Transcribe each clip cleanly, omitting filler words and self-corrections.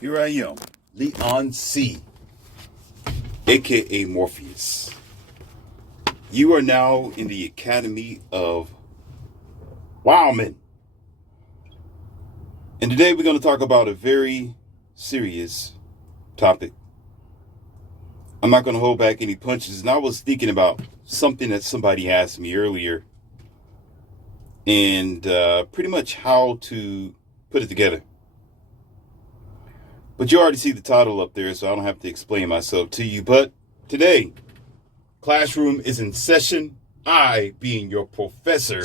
Here I am, Leon C., aka Morpheus. You are now in the Academy of Wowman. And today we're going to talk about a very serious topic. I'm not going to hold back any punches. And I was thinking about something that somebody asked me earlier and pretty much how to put it together. But you already see the title up there, so I don't have to explain myself to you. But today, classroom is in session. I, being your professor,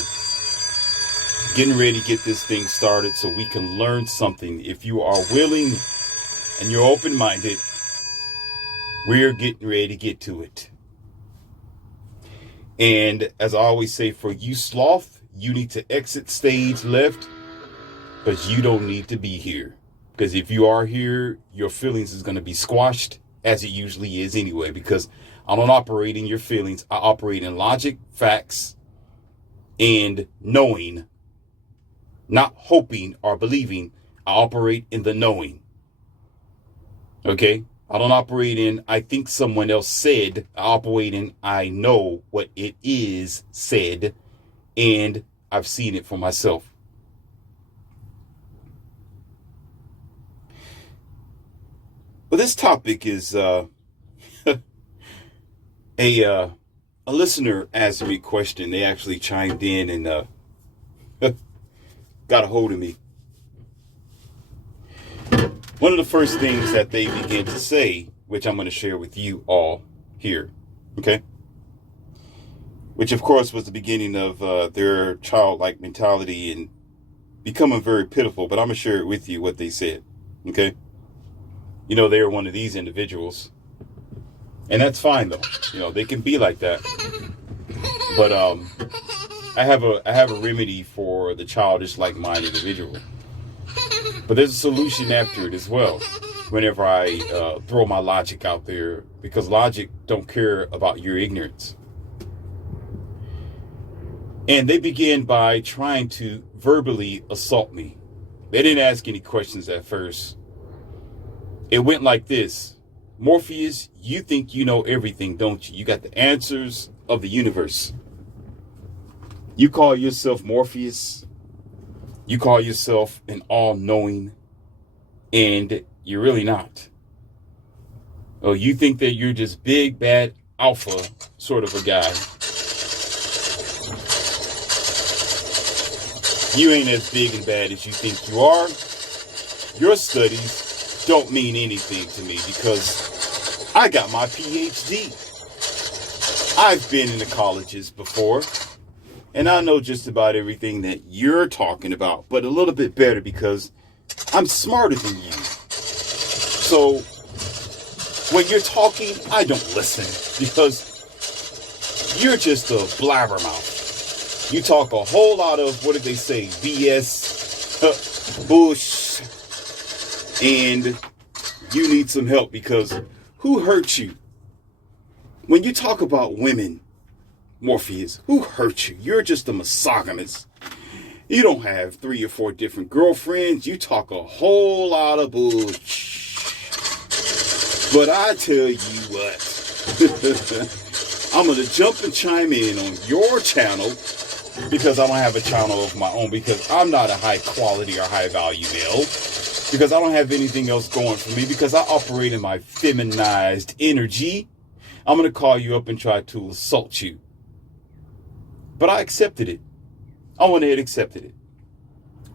getting ready to get this thing started so we can learn something. If you are willing and you're open-minded, we're getting ready to get to it. And as I always say, for you sloth, you need to exit stage left, because you don't need to be here. Because if you are here, your feelings is going to be squashed, as it usually is anyway, because I don't operate in your feelings. I operate in logic, facts, and knowing, not hoping or believing. I operate in the knowing. Okay? I don't operate in, I think someone else said. I operate in, I know what it is said, and I've seen it for myself. Well, this topic is a listener asked me a question. They actually chimed in and got a hold of me. One of the first things that they began to say, which I'm going to share with you all here, okay? Which, of course, was the beginning of their childlike mentality and becoming very pitiful. But I'm going to share it with you what they said, okay? You know, they are one of these individuals. And that's fine, though. You know, they can be like that. But I have a remedy for the childish, like-minded individual. But there's a solution after it as well. Whenever I throw my logic out there, because logic don't care about your ignorance. And they began by trying to verbally assault me. They didn't ask any questions at first. It went like this. Morpheus, you think you know everything, don't you? You got the answers of the universe. You call yourself Morpheus. You call yourself an all-knowing, and you're really not. Oh, you think that you're just big, bad, alpha sort of a guy. You ain't as big and bad as you think you are. Your studies don't mean anything to me because I got my PhD. I've been in the colleges before, and I know just about everything that you're talking about, but a little bit better because I'm smarter than you. So when you're talking, I don't listen because you're just a blabbermouth. You talk a whole lot of, what did they say, BS, bush, and you need some help because who hurt you? When you talk about women, Morpheus, who hurt you? You're just a misogynist. You don't have 3 or 4 different girlfriends. You talk a whole lot of bullshit. But I tell you what, I'm going to jump and chime in on your channel because I don't have a channel of my own, because I'm not a high quality or high value male. Because I don't have anything else going for me, because I operate in my feminized energy. I'm going to call you up and try to assault you. But I accepted it. I went ahead and accepted it.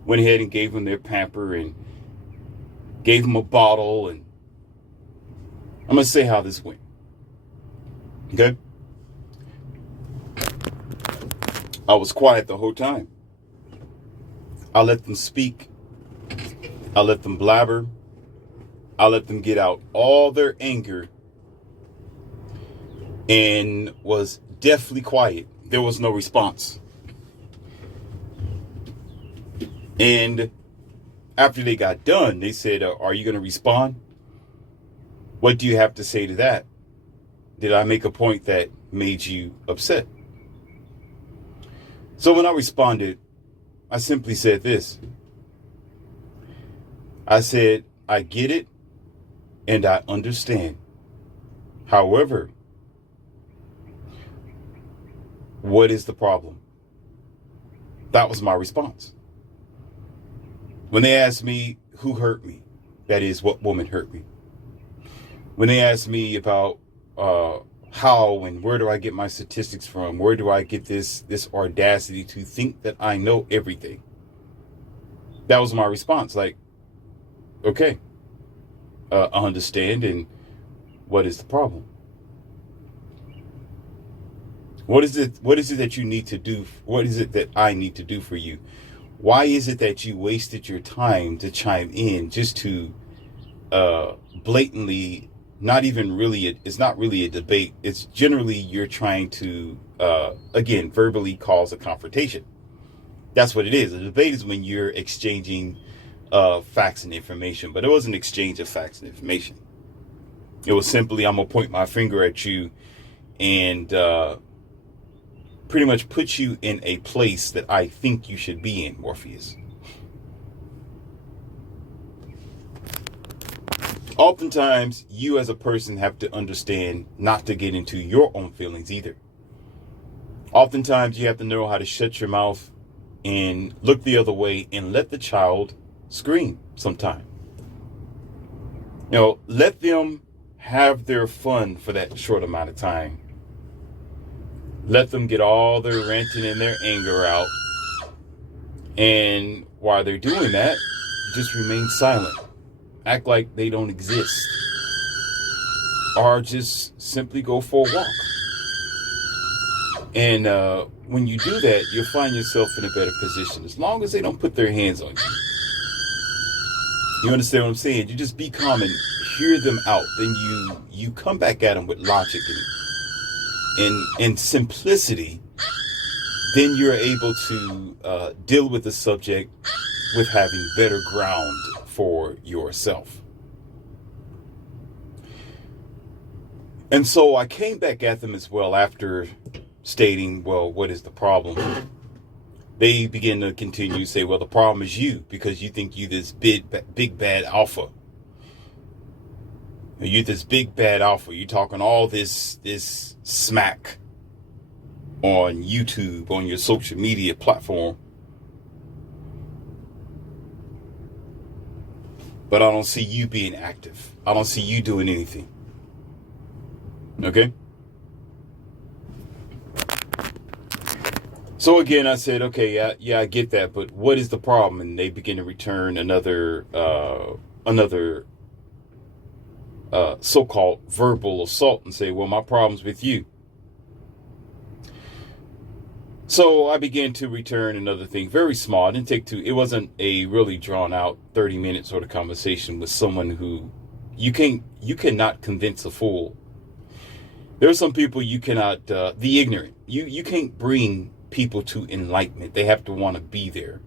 Went ahead and gave them their pamper and gave them a bottle. And I'm going to say how this went. Okay? I was quiet the whole time. I let them speak. I let them blabber. I let them get out all their anger and was deathly quiet. There was no response. And after they got done, they said, are you going to respond? What do you have to say to that? Did I make a point that made you upset? So when I responded, I simply said this. I said, I get it and I understand. However, what is the problem? That was my response. When they asked me who hurt me, that is, what woman hurt me. When they asked me about how and where do I get my statistics from, where do I get this audacity to think that I know everything, that was my response. Like, okay, I understand, and what is the problem? What is it that you need to do? What is it that I need to do for you? Why is it that you wasted your time to chime in just to blatantly, not even really, it's not really a debate. It's generally you're trying to, again, verbally cause a confrontation. That's what it is. A debate is when you're exchanging facts and information, but it was an exchange of facts and information. It was simply, I'm going to point my finger at you and pretty much put you in a place that I think you should be in, Morpheus. Oftentimes, you as a person have to understand not to get into your own feelings either. Oftentimes, you have to know how to shut your mouth and look the other way and let the child scream sometime. You know, let them have their fun for that short amount of time. Let them get all their ranting and their anger out. And while they're doing that, just remain silent. Act like they don't exist. Or just simply go for a walk. And when you do that, you'll find yourself in a better position. As long as they don't put their hands on you. You understand what I'm saying? You just be calm and hear them out. Then you come back at them with logic and simplicity. Then you're able to deal with the subject with having better ground for yourself. And so I came back at them as well after stating, well, what is the problem? They begin to continue to say, well, the problem is you, because you think you this big bad alpha. You this big bad alpha. You're talking all this smack on YouTube, on your social media platform. But I don't see you being active. I don't see you doing anything. Okay? So again, I said, okay, yeah, I get that, but what is the problem? And they begin to return another so-called verbal assault and say, well, my problem's with you. So I began to return another thing, very small. I didn't take it wasn't a really drawn out 30-minute sort of conversation with someone who you cannot convince a fool. There are some people you cannot, the ignorant, you can't bring people to enlightenment. They have to want to be there.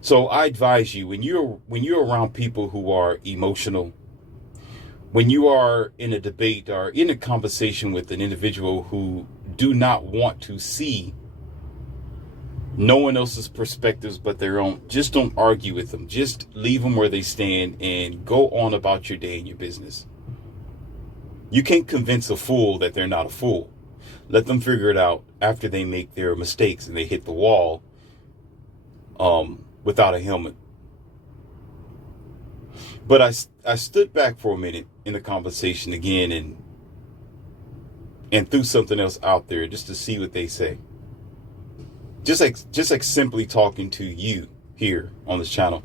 So I advise you, when you're around people who are emotional, when you are in a debate or in a conversation with an individual who do not want to see no one else's perspectives but their own, just don't argue with them. Just leave them where they stand and go on about your day and your business. You can't convince a fool that they're not a fool. Let them figure it out after they make their mistakes and they hit the wall without a helmet. But I stood back for a minute in the conversation again and threw something else out there just to see what they say. Just like simply talking to you here on this channel.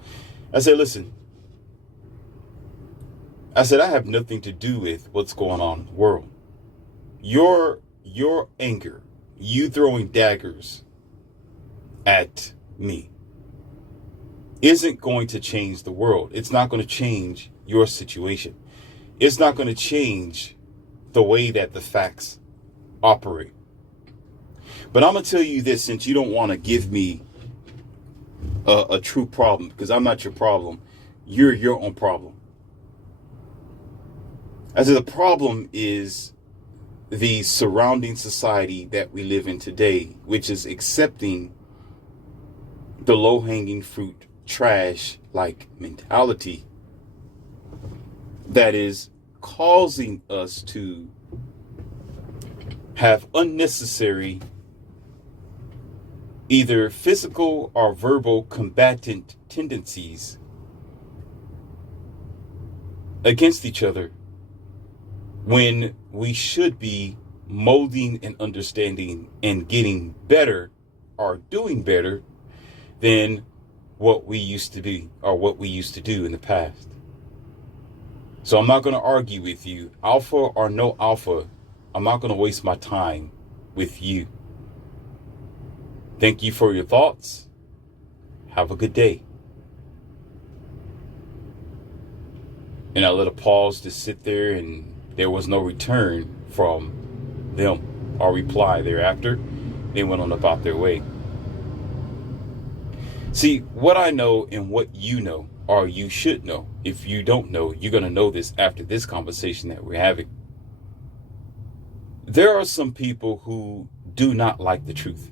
I said, listen. I said, I have nothing to do with what's going on in the world. Your anger, you throwing daggers at me, isn't going to change the world. It's not going to change your situation. It's not going to change the way that the facts operate. But I'm going to tell you this, since you don't want to give me a true problem, because I'm not your problem. You're your own problem. I said, the problem is the surrounding society that we live in today, which is accepting the low-hanging fruit trash like mentality that is causing us to have unnecessary either physical or verbal combatant tendencies against each other when we should be molding and understanding and getting better or doing better than what we used to be or what we used to do in the past. So I'm not going to argue with you, alpha or no alpha. I'm not going to waste my time with you. Thank you for your thoughts. Have a good day. And I let a pause to sit there, and there was no return from them or reply thereafter. They went on about their way. See, what I know and what you know, or you should know, if you don't know, you're going to know this after this conversation that we're having. There are some people who do not like the truth.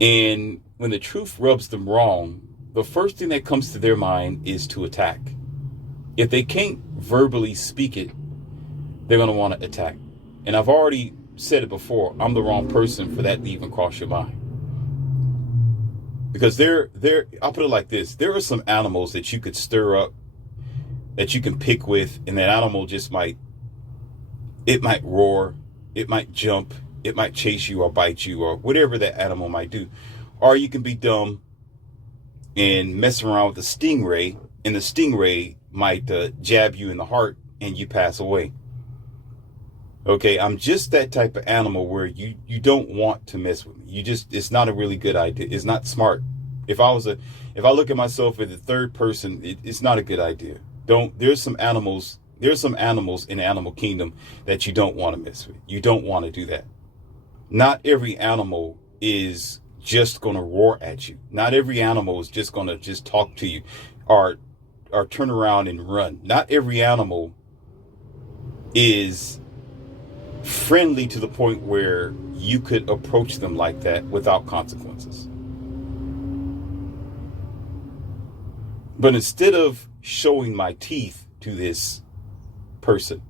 And when the truth rubs them wrong, the first thing that comes to their mind is to attack. If they can't verbally speak it, they're going to want to attack. And I've already said it before, I'm the wrong person for that to even cross your mind. Because I'll put it like this, there are some animals that you could stir up, that you can pick with, and that animal just might roar, it might jump, it might chase you or bite you or whatever that animal might do. Or you can be dumb and mess around with a stingray, and the stingray might jab you in the heart and you pass away. Okay, I'm just that type of animal where you don't want to mess with me. It's not a really good idea. It's not smart. If I look at myself as the third person, it's not a good idea. There's some animals in the animal kingdom that you don't want to mess with. You don't want to do that. Not every animal is just going to roar at you. Not every animal is just going to just talk to you or turn around and run. Not every animal is friendly to the point where you could approach them like that without consequences. But instead of showing my teeth to this person,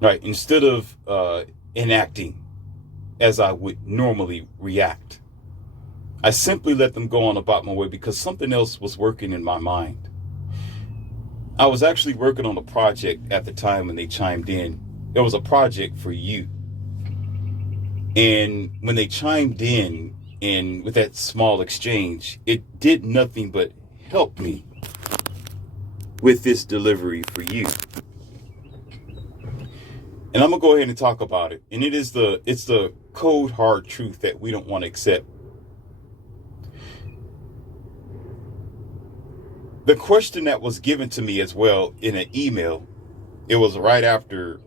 right, instead of enacting as I would normally react, I simply let them go on about my way because something else was working in my mind. I was actually working on a project at the time when they chimed in. It was a project for you. And when they chimed in and with that small exchange, it did nothing but help me with this delivery for you. And I'm going to go ahead and talk about it. And it's the cold, hard truth that we don't want to accept. The question that was given to me as well in an email, it was right after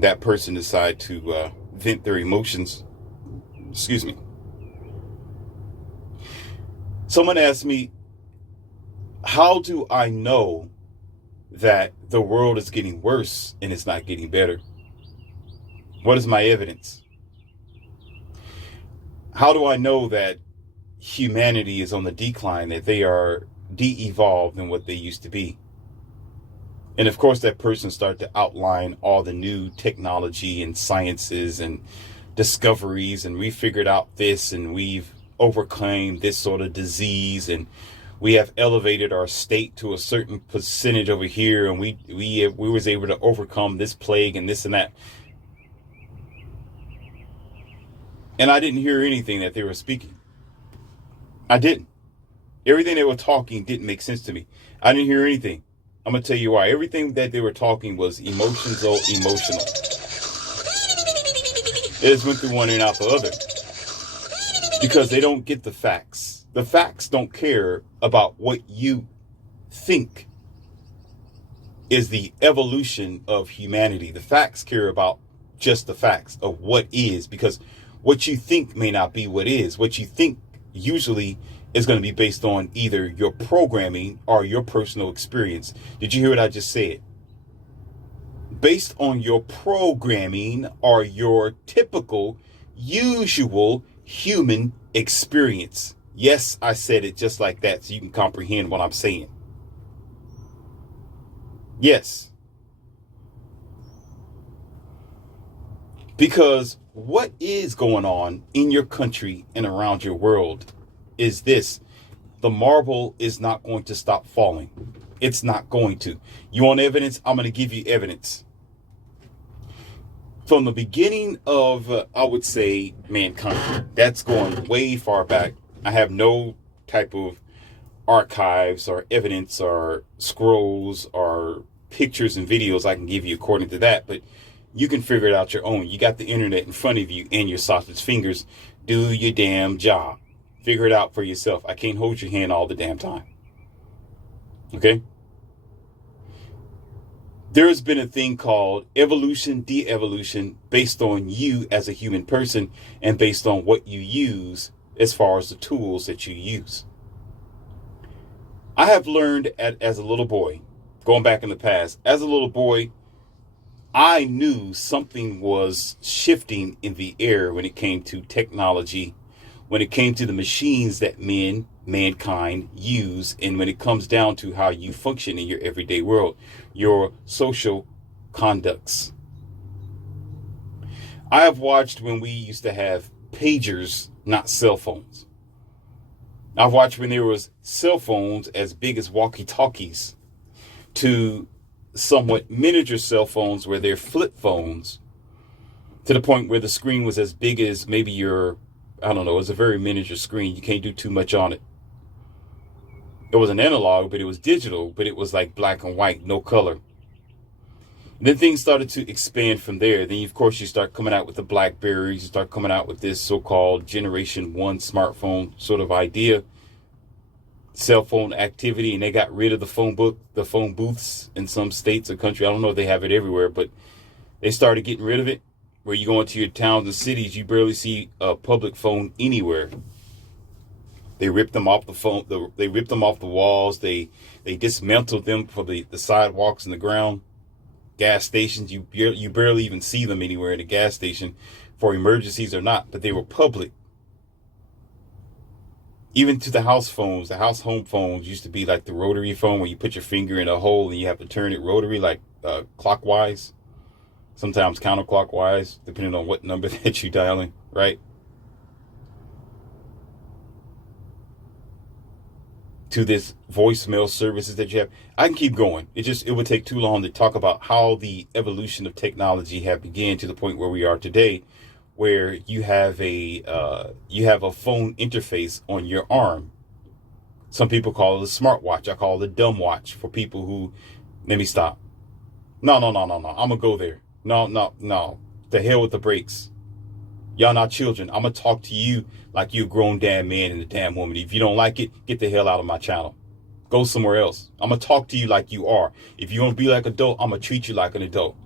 that person decided to vent their emotions. Excuse me. Someone asked me, how do I know that the world is getting worse and it's not getting better? What is my evidence? How do I know that humanity is on the decline, that they are de-evolved than what they used to be? And of course, that person started to outline all the new technology and sciences and discoveries, and we figured out this, and we've overcome this sort of disease, and we have elevated our state to a certain percentage over here, and we was able to overcome this plague and this and that. And I didn't hear anything that they were speaking. I didn't. Everything they were talking didn't make sense to me. I didn't hear anything. I'm going to tell you why. Everything that they were talking was emotional. They just went through one and out the other. Because they don't get the facts. The facts don't care about what you think is the evolution of humanity. The facts care about just the facts of what is, because what you think may not be what is. What you think usually is going to be based on either your programming or your personal experience. Did you hear what I just said? Based on your programming or your typical, usual human experience. Yes, I said it just like that so you can comprehend what I'm saying. Yes, because what is going on in your country and around your world is this: the marble is not going to stop falling. It's not going to. You want evidence? I'm going to give you evidence. From the beginning of, I would say, mankind, that's going way far back. I have no type of archives or evidence or scrolls or pictures and videos I can give you according to that, but you can figure it out your own. You got the internet in front of you and your sausage fingers. Do your damn job. Figure it out for yourself. I can't hold your hand all the damn time. Okay? There has been a thing called evolution, de-evolution, based on you as a human person and based on what you use as far as the tools that you use. I have learned as a little boy, going back in the past, as a little boy, I knew something was shifting in the air when it came to technology, when it came to the machines that mankind use, and when it comes down to how you function in your everyday world, your social conducts. I have watched when we used to have pagers, not cell phones. I've watched when there was cell phones as big as walkie-talkies to somewhat miniature cell phones where they're flip phones, to the point where the screen was as big as maybe your, I don't know, it was a very miniature screen. You can't do too much on it. It was an analog, but it was digital, but it was like black and white, no color. And then things started to expand from there. Then, of course, you start coming out with the Blackberries. You start coming out with this so-called Generation 1 smartphone sort of idea, cell phone activity, and they got rid of the phone booths in some states or country. I don't know if they have it everywhere, but they started getting rid of it. Where you go into your towns and cities, you barely see a public phone anywhere. They ripped them off the phone. They ripped them off the walls. They dismantled them for the sidewalks and the ground. Gas stations, you barely even see them anywhere in a gas station for emergencies or not, but they were public. Even to the house phones, the house home phones used to be like the rotary phone where you put your finger in a hole and you have to turn it rotary, like clockwise, sometimes counterclockwise, depending on what number that you're dialing, right? To this voicemail services that you have. I can keep going. It would take too long to talk about how the evolution of technology have began to the point where we are today, where you have a phone interface on your arm. Some people call it a smartwatch. I call it a dumb watch for people who, let me stop. No. I'm gonna go there. No. The hell with the brakes. Y'all not children. I'm going to talk to you like you're a grown damn man and a damn woman. If you don't like it, get the hell out of my channel. Go somewhere else. I'm going to talk to you like you are. If you're going to be like an adult, I'm going to treat you like an adult.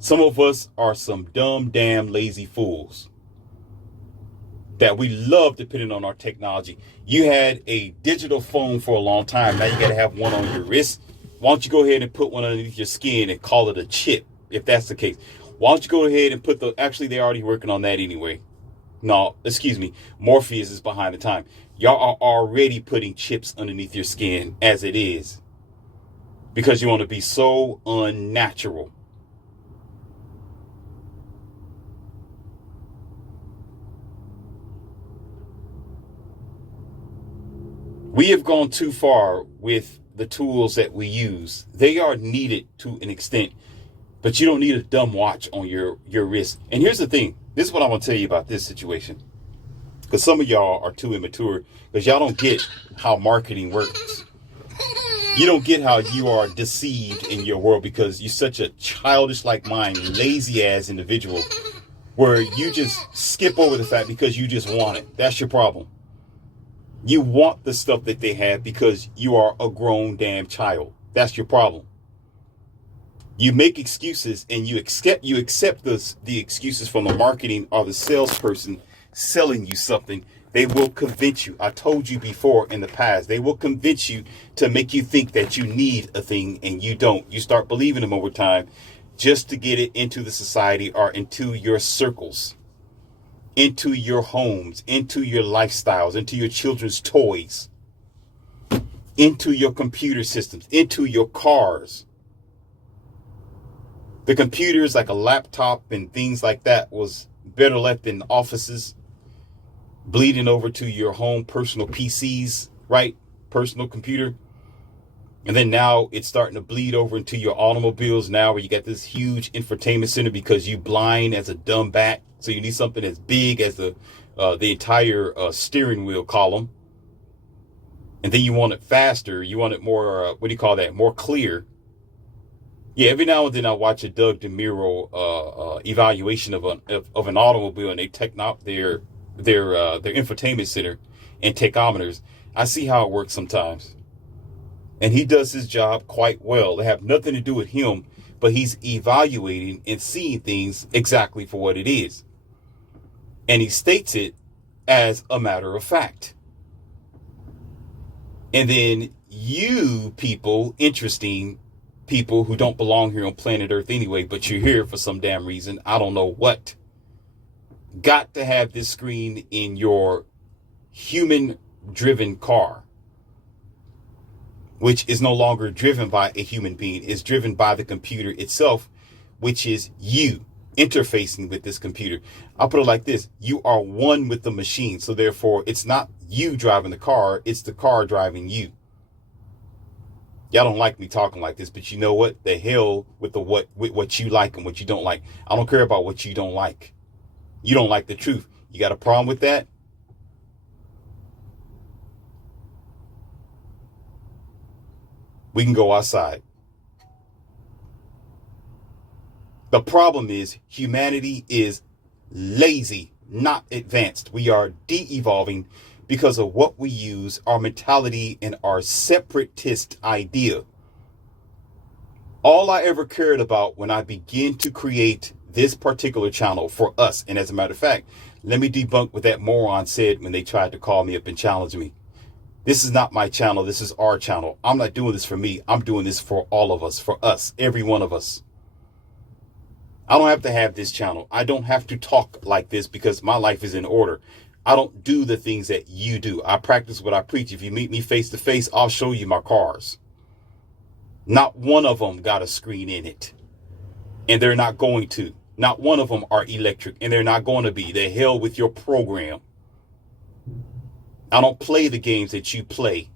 Some of us are some dumb, damn, lazy fools that we love depending on our technology. You had a digital phone for a long time. Now you got to have one on your wrist. Why don't you go ahead and put one underneath your skin and call it a chip, if that's the case? Why don't you go ahead and put actually, they're already working on that anyway. No, excuse me. Morpheus is behind the time. Y'all are already putting chips underneath your skin as it is, because you want to be so unnatural. We have gone too far with the tools that we use. They are needed to an extent, but you don't need a dumb watch on your wrist. And here's the thing. This is what I want to tell you about this situation. Because some of y'all are too immature, because y'all don't get how marketing works. You don't get how you are deceived in your world, because you're such a childish like mind, lazy ass individual, where you just skip over the fact because you just want it. That's your problem. You want the stuff that they have because you are a grown damn child. That's your problem. You make excuses and you accept the excuses from the marketing or the salesperson selling you something. They will convince you. I told you before in the past, they will convince you to make you think that you need a thing and you don't. You start believing them over time just to get it into the society or into your circles, into your homes, into your lifestyles, into your children's toys, into your computer systems, into your cars. The computers like a laptop and things like that was better left in offices, bleeding over to your home personal PCs, right? Personal computer. And then now it's starting to bleed over into your automobiles now, where you got this huge infotainment center because you blind as a dumb bat. So you need something as big as the entire steering wheel column. And then you want it faster. You want it more, what do you call that? More clear. Yeah, every now and then I watch a Doug DeMuro evaluation of an automobile, and they take out their infotainment center and tachometers. I see how it works sometimes. And he does his job quite well. They have nothing to do with him, but he's evaluating and seeing things exactly for what it is. And he states it as a matter of fact. And then you people, interesting people who don't belong here on planet Earth anyway, but you're here for some damn reason, I don't know what, got to have this screen in your human-driven car, which is no longer driven by a human being. It's driven by the computer itself, which is you interfacing with this computer. I'll put it like this. You are one with the machine. So therefore, it's not you driving the car. It's the car driving you. Y'all don't like me talking like this, but you know what? The hell with what you like and what you don't like. I don't care about what you don't like. You don't like the truth. You got a problem with that? We can go outside. The problem is humanity is lazy, not advanced. We are de-evolving because of what we use, our mentality, and our separatist idea. All I ever cared about when I began to create this particular channel for us, and as a matter of fact, let me debunk what that moron said when they tried to call me up and challenge me. This is not my channel. This is our channel. I'm not doing this for me. I'm doing this for all of us, for us, every one of us. I don't have to have this channel. I don't have to talk like this because my life is in order. I don't do the things that you do. I practice what I preach. If you meet me face to face, I'll show you my cars. Not one of them got a screen in it. And they're not going to. Not one of them are electric. And they're not going to be. The hell with your program. I don't play the games that you play.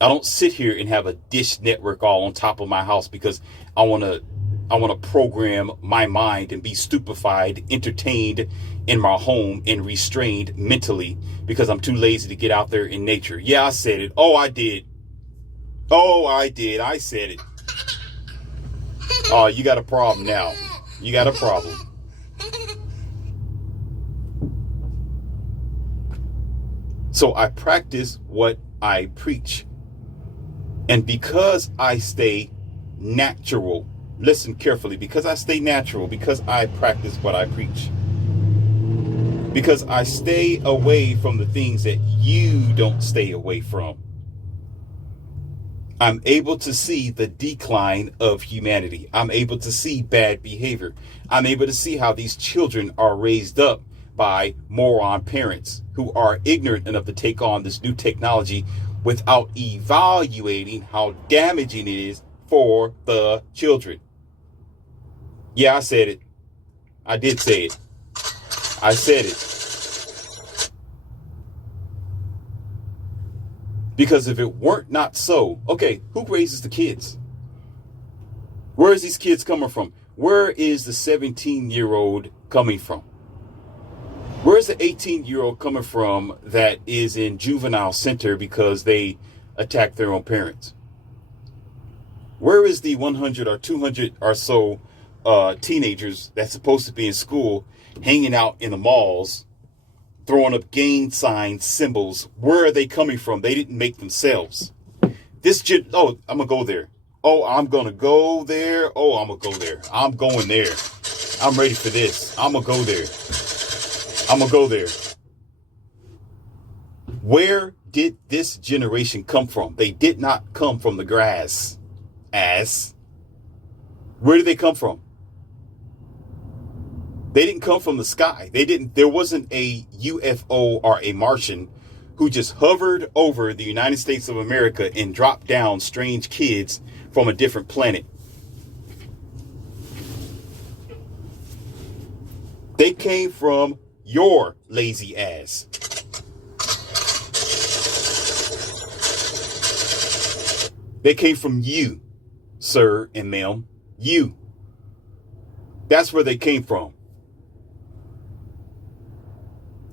I don't sit here and have a dish network all on top of my house because I want to program my mind and be stupefied, entertained in my home and restrained mentally because I'm too lazy to get out there in nature. Yeah, I said it. Oh, I did. I said it. Oh, you got a problem now. You got a problem. So I practice what I preach. And because I stay natural, listen carefully, because I stay natural, because I practice what I preach, because I stay away from the things that you don't stay away from, I'm able to see the decline of humanity. I'm able to see bad behavior. I'm able to see how these children are raised up by moron parents who are ignorant enough to take on this new technology without evaluating how damaging it is for the children. Yeah, I said it. I did say it. I said it. Because if it weren't not so, okay, who raises the kids? Where is these kids coming from? Where is the 17-year-old coming from? Where's the 18-year-old coming from that is in juvenile center because they attacked their own parents? Where is the 100 or 200 or so teenagers that's supposed to be in school hanging out in the malls, throwing up gang signs, symbols? Where are they coming from? They didn't make themselves. I'm going to go there. Oh, I'm going to go there. Oh, I'm going to go there. I'm going there. I'm ready for this. I'm going to go there. I'm going to go there. Where did this generation come from? They did not come from the grass. Ass. Where did they come from? They didn't come from the sky. There wasn't a UFO or a Martian who just hovered over the United States of America and dropped down strange kids from a different planet. They came from your lazy ass. They came from you, sir and ma'am. You. That's where they came from.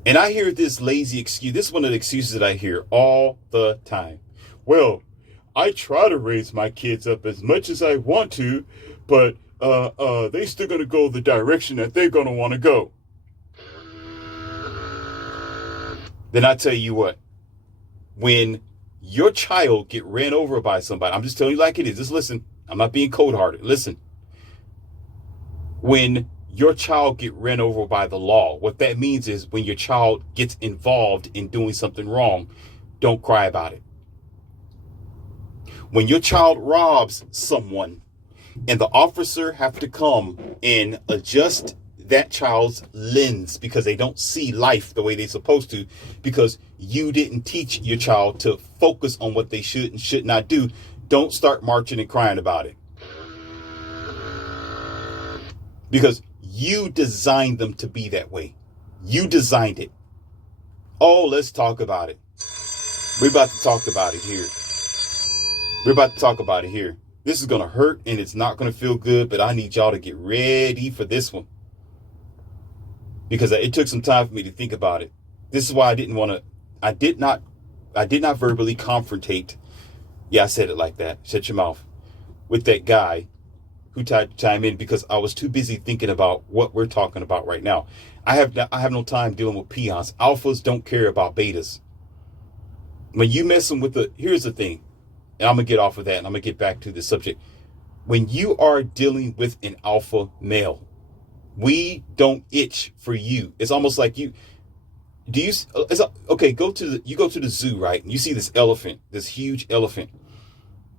And I hear this lazy excuse. This is one of the excuses that I hear all the time. Well, I try to raise my kids up as much as I want to, but they still going to go the direction that they're going to want to go. Then I tell you what, when your child get ran over by somebody, I'm just telling you like it is. Just listen. I'm not being cold-hearted. Listen. When your child get ran over by the law, what that means is when your child gets involved in doing something wrong, don't cry about it. When your child robs someone and the officer have to come and adjust that child's lens because they don't see life the way they're supposed to, because you didn't teach your child to focus on what they should and should not do, don't start marching and crying about it. Because you designed them to be that way. You designed it. Oh, let's talk about it. We're about to talk about it here. We're about to talk about it here. This is going to hurt and it's not going to feel good, but I need y'all to get ready for this one. Because it took some time for me to think about it. This is why I did not verbally confrontate. Yeah, I said it like that. Shut your mouth. With that guy who tried to chime in, because I was too busy thinking about what we're talking about right now. I have no time dealing with peons. Alphas don't care about betas. When you messing with here's the thing, and I'm going to get off of that and I'm going to get back to the subject. When you are dealing with an alpha male, we don't itch for you. It's almost like you go to the zoo, right? And you see this elephant, this huge elephant.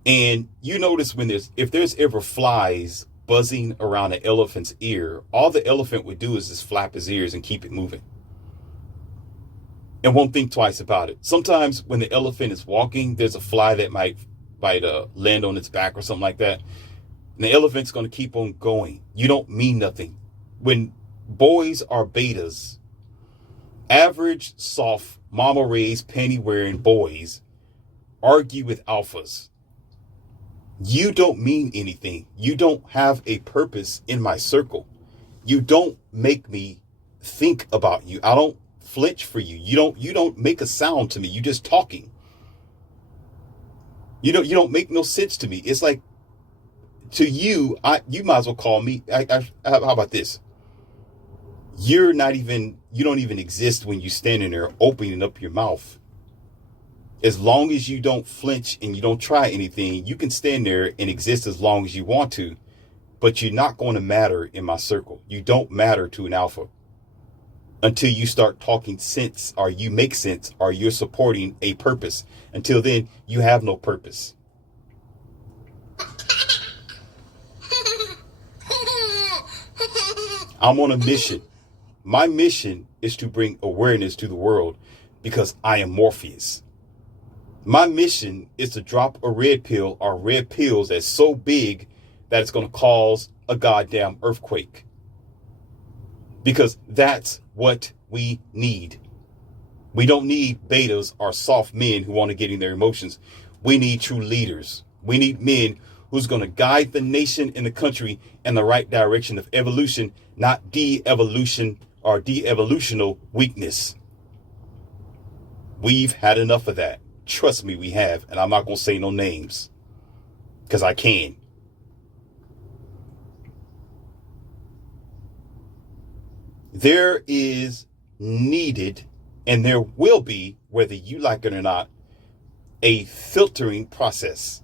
And you notice if there's ever flies buzzing around an elephant's ear, all the elephant would do is just flap his ears and keep it moving. And won't think twice about it. Sometimes when the elephant is walking, there's a fly that might land on its back or something like that. And the elephant's going to keep on going. You don't mean nothing. When boys are betas, average, soft, mama-raised, panty-wearing boys argue with alphas. You don't mean anything. You don't have a purpose in my circle. You don't make me think about you. I don't flinch for you. You don't make a sound to me. You just talking. You don't make no sense to me. It's like, to you, you might as well call me. How about this? You don't even exist when you're standing there opening up your mouth. As long as you don't flinch and you don't try anything, you can stand there and exist as long as you want to, but you're not going to matter in my circle. You don't matter to an alpha until you start talking sense, or you make sense, or you're supporting a purpose. Until then, you have no purpose. I'm on a mission. My mission is to bring awareness to the world because I am Morpheus. My mission is to drop a red pill or red pills that's so big that it's going to cause a goddamn earthquake. Because that's what we need. We don't need betas or soft men who want to get in their emotions. We need true leaders. We need men who's going to guide the nation and the country in the right direction of evolution, not de-evolution or de-evolutional weakness. We've had enough of that. Trust me, we have. And I'm not going to say no names because I can. There is needed, and there will be, whether you like it or not, a filtering process.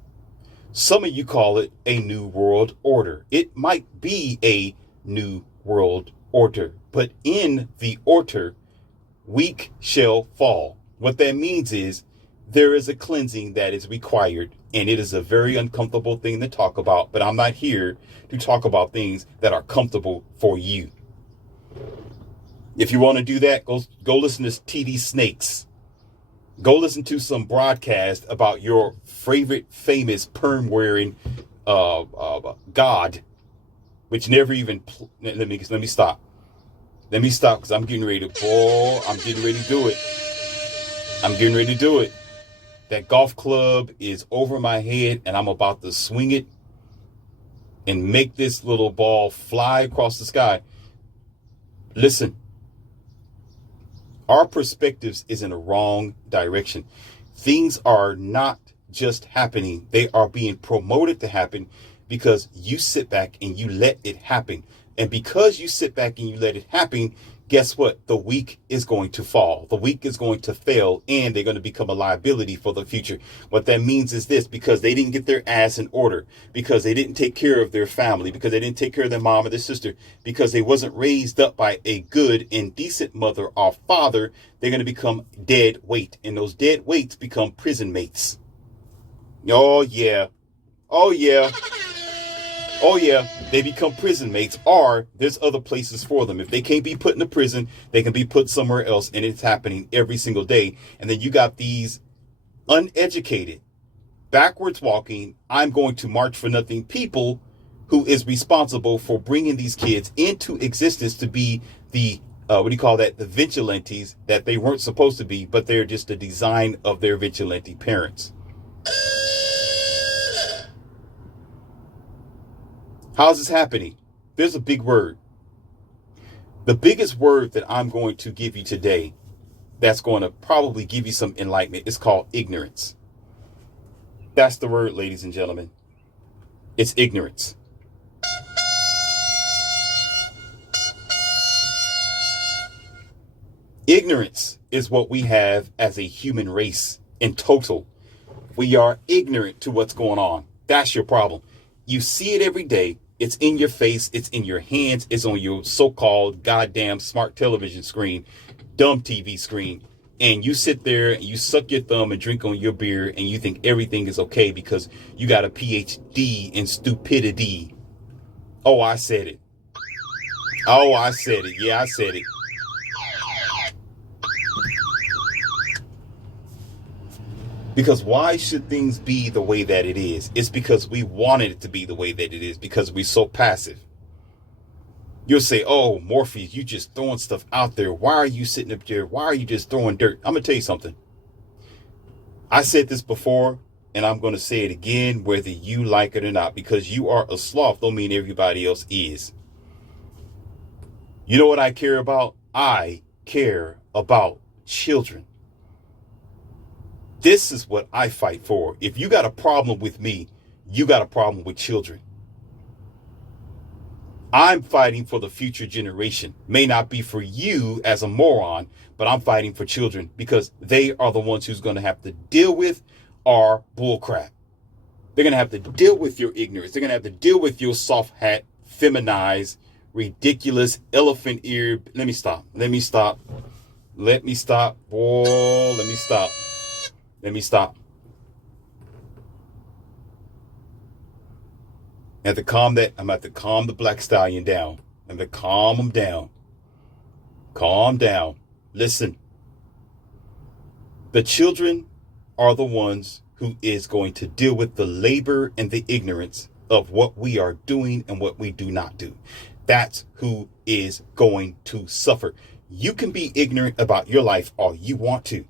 Some of you call it a new world order. It might be a new world order, but in the order, weak shall fall. What that means is there is a cleansing that is required, and it is a very uncomfortable thing to talk about, but I'm not here to talk about things that are comfortable for you. If you want to do that, go listen to TD Snakes. Go listen to some broadcast about your favorite famous perm-wearing God, which never even, let me stop. Let me stop because I'm getting ready to, boy, I'm getting ready to do it. I'm getting ready to do it. That golf club is over my head and I'm about to swing it and make this little ball fly across the sky. Listen, our perspectives is in the wrong direction. Things are not just happening. They are being promoted to happen because you sit back and you let it happen. And because you sit back and you let it happen, guess what? The weak is going to fall. The weak is going to fail, and they're going to become a liability for the future. What that means is this: because they didn't get their ass in order, because they didn't take care of their family, because they didn't take care of their mom or their sister, because they wasn't raised up by a good and decent mother or father, they're going to become dead weight. And those dead weights become prison mates. Oh, yeah. Oh, yeah. Oh, yeah, they become prison mates, or there's other places for them. If they can't be put in a prison, they can be put somewhere else, and it's happening every single day. And then you got these uneducated, backwards walking, I'm going to march for nothing people who is responsible for bringing these kids into existence to be the, the vigilantes that they weren't supposed to be, but they're just the design of their vigilante parents. How's this happening? There's a big word. The biggest word that I'm going to give you today that's going to probably give you some enlightenment is called ignorance. That's the word, ladies and gentlemen. It's ignorance. Ignorance is what we have as a human race in total. We are ignorant to what's going on. That's your problem. You see it every day. It's in your face. It's in your hands. It's on your so-called goddamn smart television screen, dumb TV screen. And you sit there and you suck your thumb and drink on your beer and you think everything is okay because you got a PhD in stupidity. Oh, I said it. Oh, I said it. Yeah, I said it. Because why should things be the way that it is? It's because we wanted it to be the way that it is because we're so passive. You'll say, oh, Morpheus, you just throwing stuff out there. Why are you sitting up there? Why are you just throwing dirt? I'm going to tell you something. I said this before, and I'm going to say it again, whether you like it or not, because you are a sloth don't mean everybody else is. You know what I care about? I care about children. This is what I fight for. If you got a problem with me, you got a problem with children. I'm fighting for the future generation. May not be for you as a moron, but I'm fighting for children because they are the ones who's going to have to deal with our bullcrap. They're going to have to deal with your ignorance. They're going to have to deal with your soft hat, feminized, ridiculous, elephant ear. Let me stop. Boy, let me stop. Let me stop. I have to calm that. I'm about to calm the black stallion down. I'm going to calm him down. Calm down. Listen. The children are the ones who is going to deal with the labor and the ignorance of what we are doing and what we do not do. That's who is going to suffer. You can be ignorant about your life all you want to.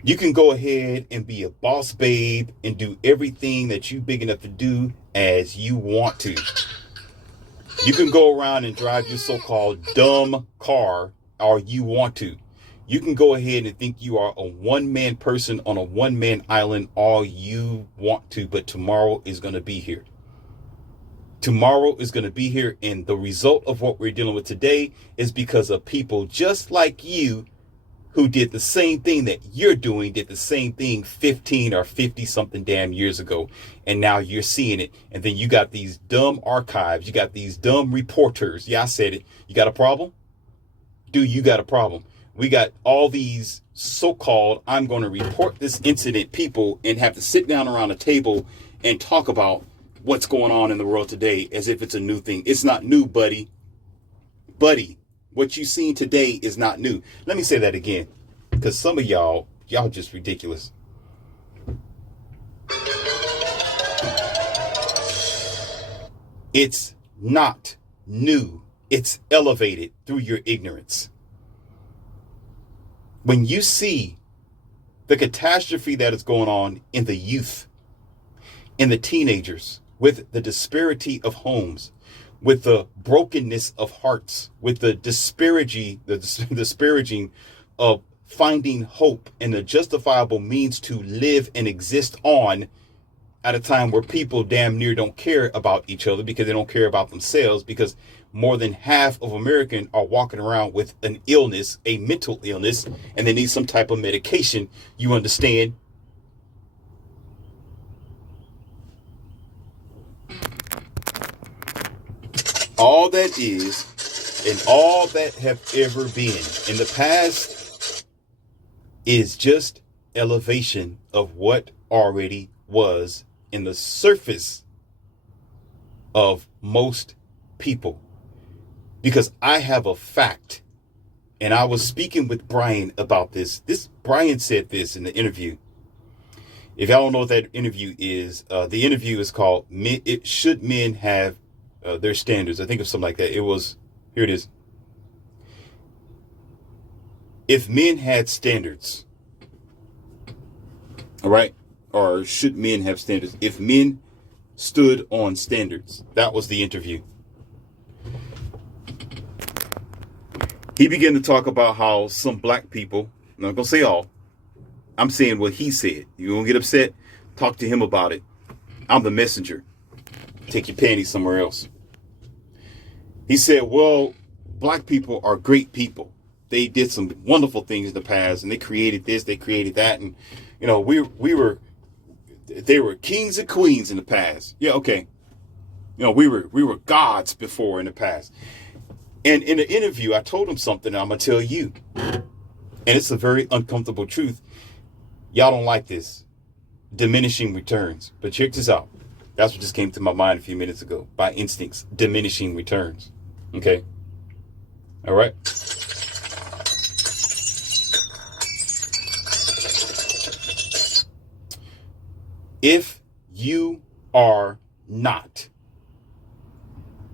You can go ahead and be a boss babe and do everything that you big enough to do as you want to. You can go around and drive your so-called dumb car all you want to. You can go ahead and think you are a one-man person on a one-man island all you want to, but tomorrow is going to be here. Tomorrow is going to be here, and the result of what we're dealing with today is because of people just like you who did the same thing that you're doing, did the same thing 15 or 50 something damn years ago. And now you're seeing it. And then you got these dumb archives. You got these dumb reporters. Yeah, I said it. You got a problem? Dude, you got a problem. We got all these so-called, I'm going to report this incident people and have to sit down around a table and talk about what's going on in the world today as if it's a new thing. It's not new, buddy. What you seen today is not new. Let me say that again, because some of y'all just ridiculous. It's not new It's elevated through your ignorance. When you see the catastrophe that is going on in the youth, in the teenagers, with the disparity of homes, with the brokenness of hearts, with the disparaging of finding hope and the justifiable means to live and exist on, at a time where people damn near don't care about each other because they don't care about themselves, because more than half of Americans are walking around with an illness, a mental illness, and they need some type of medication. You understand? All that is and all that have ever been in the past is just elevation of what already was in the surface of most people. Because I have a fact, and I was speaking with Brian about this. Brian said this in the interview. If y'all don't know what that interview is, the interview is called Should Men Have Their Standards? I think of something like that. Here it is. If men had standards, all right, or should men have standards? If men stood on standards, that was the interview. He began to talk about how some black people, I'm not going to say all, I'm saying what he said. You going to get upset? Talk to him about it. I'm the messenger. Take your panties somewhere else. He said, well, black people are great people. They did some wonderful things in the past, and they created this, they created that, and they were kings and queens in the past. Yeah, okay. We were gods before in the past. And in the interview, I told him something I'm going to tell you. And it's a very uncomfortable truth. Y'all don't like this. Diminishing returns. But check this out. That's what just came to my mind a few minutes ago. By instincts. Diminishing returns. Okay? All right? If you are not,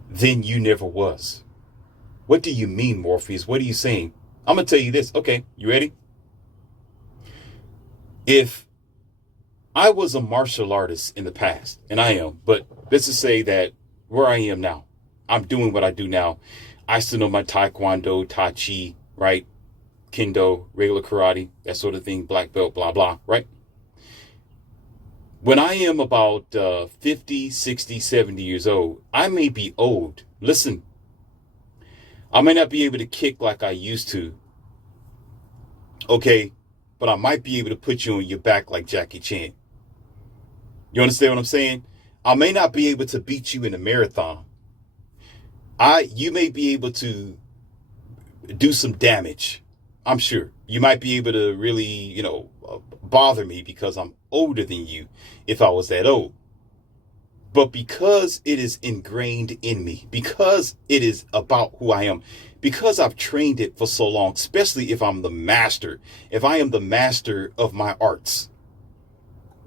then you never was. What do you mean, Morpheus? What are you saying? I'm going to tell you this. Okay, you ready? If I was a martial artist in the past, and I am, but let's just say that where I am now, I'm doing what I do now. I still know my Taekwondo, Tai Chi, right? Kendo, regular karate, that sort of thing, black belt, blah, blah, right? When I am about 50, 60, 70 years old, I may be old. Listen, I may not be able to kick like I used to. Okay, but I might be able to put you on your back like Jackie Chan. You understand what I'm saying? I may not be able to beat you in a marathon. You may be able to do some damage. I'm sure. You might be able to really, bother me because I'm older than you if I was that old. But because it is ingrained in me, because it is about who I am, because I've trained it for so long, especially if I'm the master, if I am the master of my arts,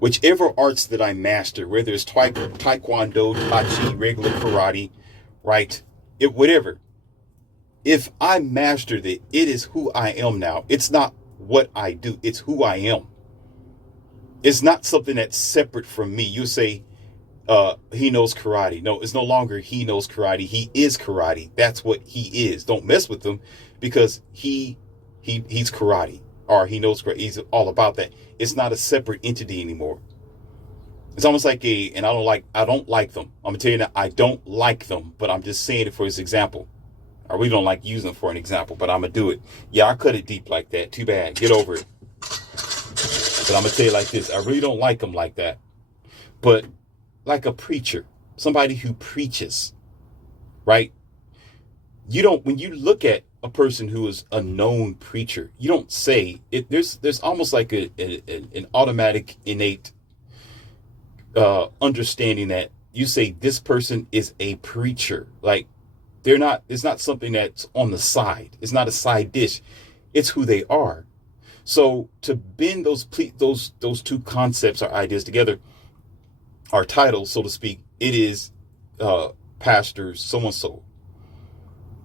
whichever arts that I master, whether it's Taekwondo, Tai Chi, regular karate, right? Whatever. If I mastered it, it is who I am now. It's not what I do. It's who I am. It's not something that's separate from me. You say, he knows karate. No, it's no longer he knows karate. He is karate. That's what he is. Don't mess with him because he's karate, or he knows karate. He's all about that. It's not a separate entity anymore. It's almost like and I don't like them. I'm gonna tell you that I don't like them, but I'm just saying it for his example. I really don't like using them for an example, but I'm gonna do it. Yeah, I cut it deep like that. Too bad. Get over it. But I'm gonna tell you like this. I really don't like them like that. But like a preacher, somebody who preaches, right? When you look at a person who is a known preacher, you don't say it. There's almost like an automatic, innate understanding that you say this person is a preacher. Like it's not something that's on the side. It's not a side dish. It's who they are. So to bend those two concepts or ideas together, our titles, so to speak, it is pastor so-and-so,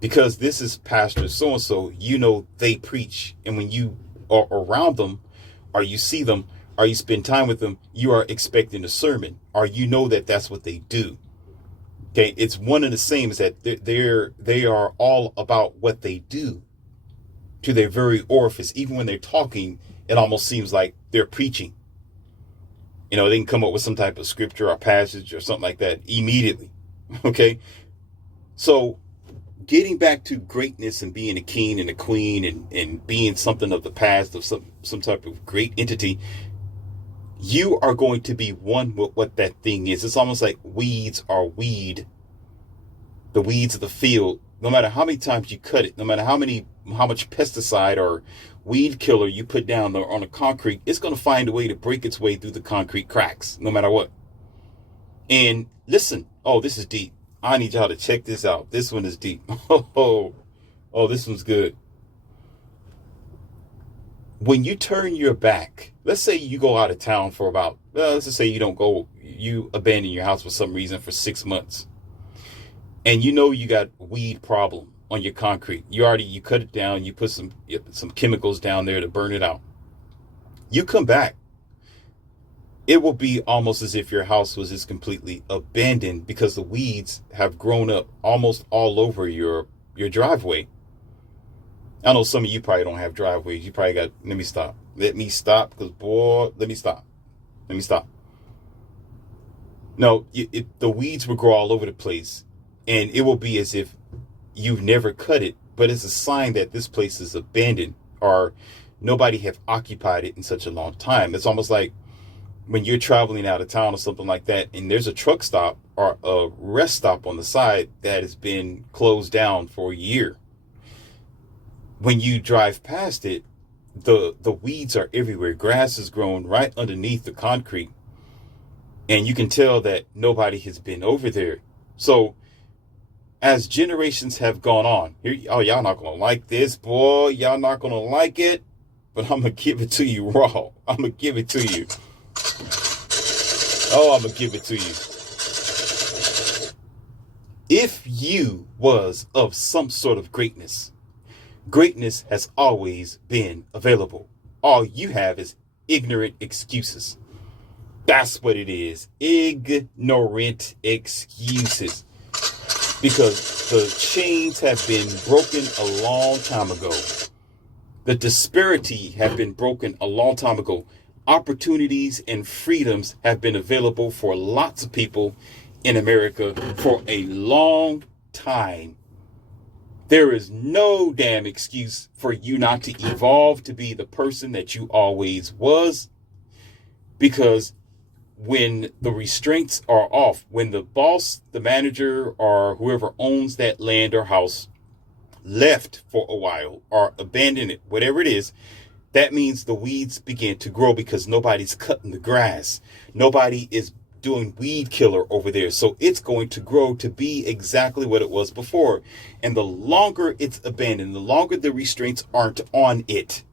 because this is Pastor so and so, you know they preach, and when you are around them, or you see them, or you spend time with them, you are expecting a sermon, or you know that that's what they do. Okay, it's one and the same, is that they are all about what they do to their very orifice. Even when they're talking, it almost seems like they're preaching. You know, they can come up with some type of scripture or passage or something like that immediately. Okay, so getting back to greatness and being a king and a queen, and being something of the past, of some type of great entity, you are going to be one with what that thing is. It's almost like weeds are weed, the weeds of the field. No matter how many times you cut it, no matter how much pesticide or weed killer you put down on the concrete, it's going to find a way to break its way through the concrete cracks, no matter what. And listen, oh, this is deep. I need y'all to check this out. This one is deep. Oh, this one's good. When you turn your back, let's say you go out of town for about, let's just say you abandon your house for some reason for 6 months. And you know you got weed problem on your concrete. You cut it down, you put some chemicals down there to burn it out. You come back, it will be almost as if your house was just completely abandoned, because the weeds have grown up almost all over your driveway. I know some of you probably don't have driveways. You probably got, let me stop, because boy, let me stop. No, the weeds will grow all over the place, and it will be as if you've never cut it, but it's a sign that this place is abandoned, or nobody have occupied it in such a long time. It's almost like when you're traveling out of town or something like that, and there's a truck stop or a rest stop on the side that has been closed down for a year. When you drive past it, the weeds are everywhere. Grass has grown right underneath the concrete, and you can tell that nobody has been over there. So as generations have gone on, y'all not gonna like this, boy. Y'all not gonna like it, but I'm gonna give it to you raw. I'm gonna give it to you. Oh, I'm gonna give it to you. If you was of some sort of greatness has always been available. All you have is ignorant excuses. That's what it is. Ignorant excuses. Because the chains have been broken a long time ago. The disparity have been broken a long time ago. Opportunities and freedoms have been available for lots of people in America for a long time. There is no damn excuse for you not to evolve to be the person that you always was. Because when the restraints are off, when the boss, the manager, or whoever owns that land or house left for a while or abandoned it, whatever it is, that means the weeds begin to grow, because nobody's cutting the grass. Nobody is doing weed killer over there. So it's going to grow to be exactly what it was before. And the longer it's abandoned, the longer the restraints aren't on it,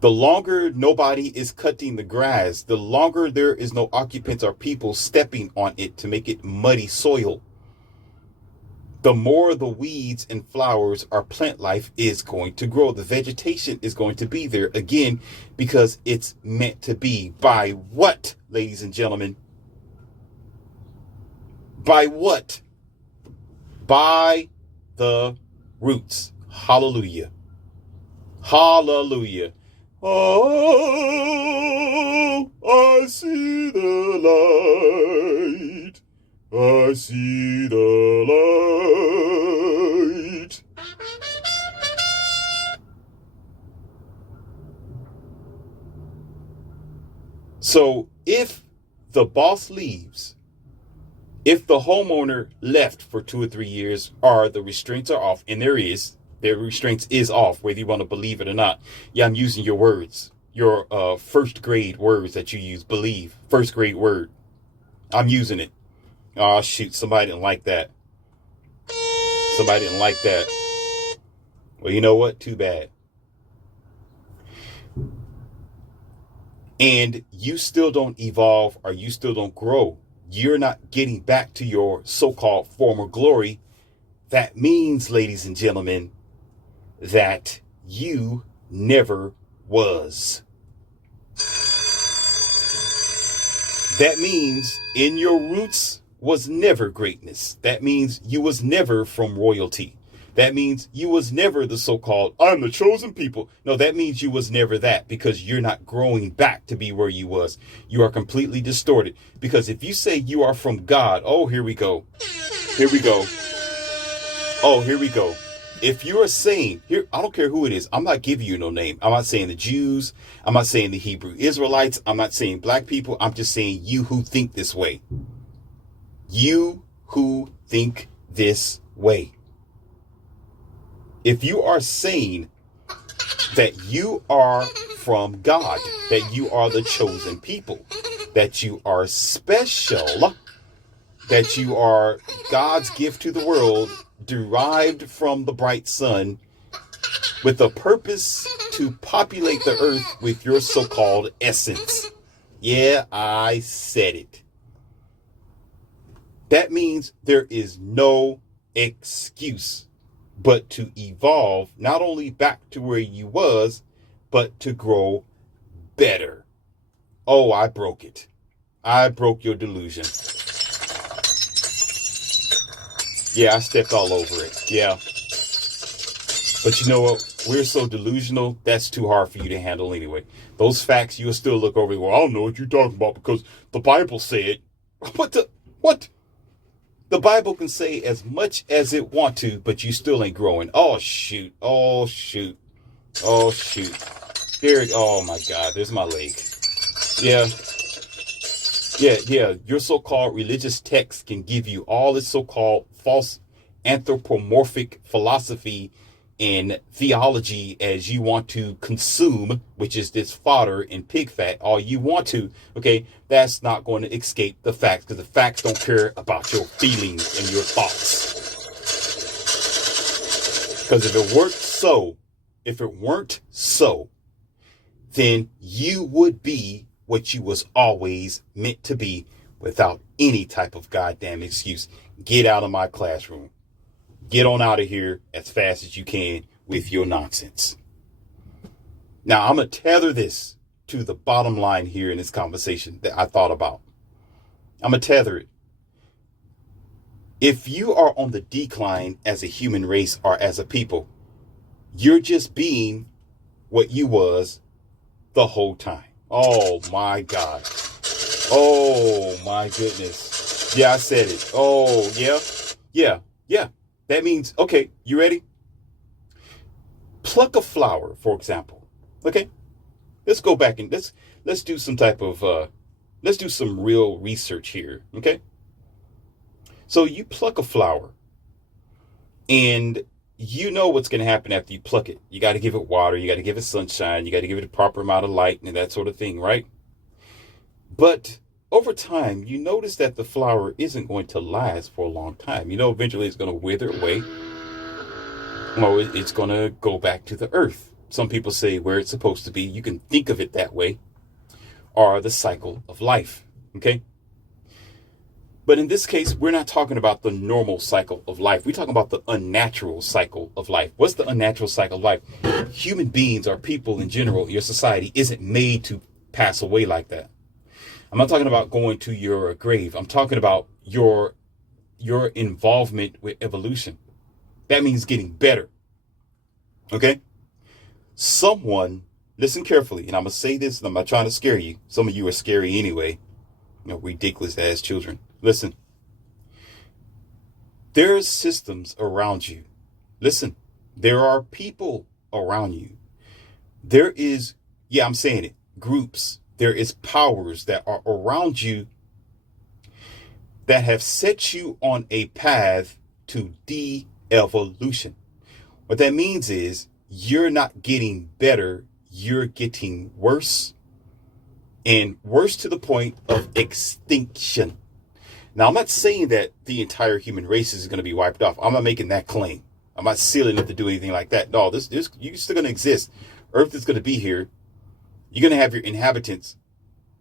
the longer nobody is cutting the grass, the longer there is no occupants or people stepping on it to make it muddy soil, the more the weeds and flowers or plant life is going to grow. The vegetation is going to be there again, because it's meant to be. By what, ladies and gentlemen? By what? By the roots. Hallelujah. Hallelujah. Oh, I see the light. I see the light. So if the boss leaves, if the homeowner left for 2 or 3 years, or the restraints are off, and their restraints is off, whether you want to believe it or not. Yeah, I'm using your words, your first grade words that you use, believe, first grade word. I'm using it. Oh, shoot, somebody didn't like that. Somebody didn't like that. Well, you know what? Too bad. And you still don't evolve, or you still don't grow. You're not getting back to your so-called former glory That means, ladies and gentlemen, that you never was. That means in your roots was never greatness. That means you was never from royalty. That means you was never the so-called, I'm the chosen people. No, that means you was never that, because you're not growing back to be where you was. You are completely distorted. Because if you say you are from God, oh, here we go. Here we go. Oh, here we go. If you are saying, here, I don't care who it is. I'm not giving you no name. I'm not saying the Jews. I'm not saying the Hebrew Israelites. I'm not saying black people. I'm just saying you who think this way. You who think this way. If you are saying that you are from God, that you are the chosen people, that you are special, that you are God's gift to the world, derived from the bright sun, with a purpose to populate the earth with your so-called essence. Yeah, I said it. That means there is no excuse but to evolve, not only back to where you was, but to grow better. Oh, I broke it. I broke your delusion. Yeah, I stepped all over it. Yeah. But you know what? We're so delusional, that's too hard for you to handle anyway. Those facts, you'll still look over and go, I don't know what you're talking about because the Bible said. What? The Bible can say as much as it want to, but you still ain't growing. Oh, shoot. Oh, shoot. Oh, shoot. There, oh, my God. There's my leg. Yeah. Your so-called religious text can give you all this so-called false anthropomorphic philosophy and theology as you want to consume, which is this fodder and pig fat, all you want to, okay? That's not going to escape the facts, because the facts don't care about your feelings and your thoughts. Because if it weren't so, then you would be what you was always meant to be without any type of goddamn excuse. Get out of my classroom. Get on out of here as fast as you can with your nonsense. Now, I'm going to tether this to the bottom line here in this conversation that I thought about. I'm going to tether it. If you are on the decline as a human race or as a people, you're just being what you was the whole time. Oh, my God. Oh, my goodness. Yeah, I said it. Oh, yeah. That means, okay, you ready? Pluck a flower, for example. Okay, let's go back and let's do some type of let's do some real research here. Okay, so you pluck a flower, and you know what's going to happen after you pluck it. You got to give it water. You got to give it sunshine. You got to give it a proper amount of light and that sort of thing, right? But over time, you notice that the flower isn't going to last for a long time. You know, eventually it's going to wither away. Well, it's going to go back to the earth. Some people say where it's supposed to be. You can think of it that way. Or the cycle of life. Okay? But in this case, we're not talking about the normal cycle of life. We're talking about the unnatural cycle of life. What's the unnatural cycle of life? Human beings or people in general, your society isn't made to pass away like that. I'm not talking about going to your grave. I'm talking about your involvement with evolution. That means getting better. Okay? Someone, listen carefully, and I'm going to say this, and I'm not trying to scare you. Some of you are scary anyway. You know, ridiculous as children. Listen. There's systems around you. Listen. There are people around you. There is, yeah, I'm saying it, groups. There is powers that are around you that have set you on a path to de-evolution. What that means is you're not getting better, you're getting worse, and worse to the point of extinction. Now, I'm not saying that the entire human race is going to be wiped off. I'm not making that claim. I'm not sealing it to do anything like that. No, you're still going to exist. Earth is going to be here. You're going to have your inhabitants.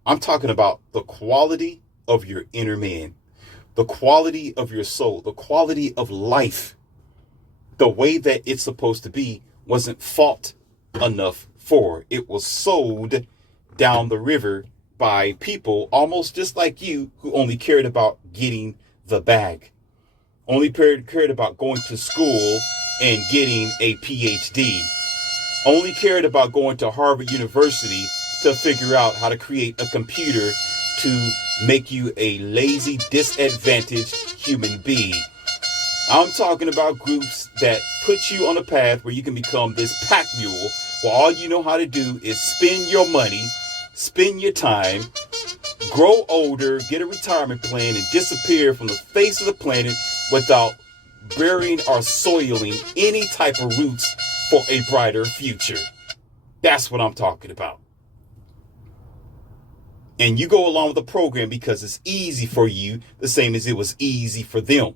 I'm talking about the quality of your inner man, the quality of your soul, the quality of life the way that it's supposed to be wasn't fought enough for. It was sold down the river by people almost just like you who only cared about getting the bag, only cared about going to school and getting a PhD, only cared about going to Harvard University to figure out how to create a computer to make you a lazy, disadvantaged human being. I'm talking about groups that put you on a path where you can become this pack mule, where all you know how to do is spend your money, spend your time, grow older, get a retirement plan, and disappear from the face of the planet without burying or soiling any type of roots for a brighter future. That's what I'm talking about. And you go along with the program because it's easy for you, the same as it was easy for them.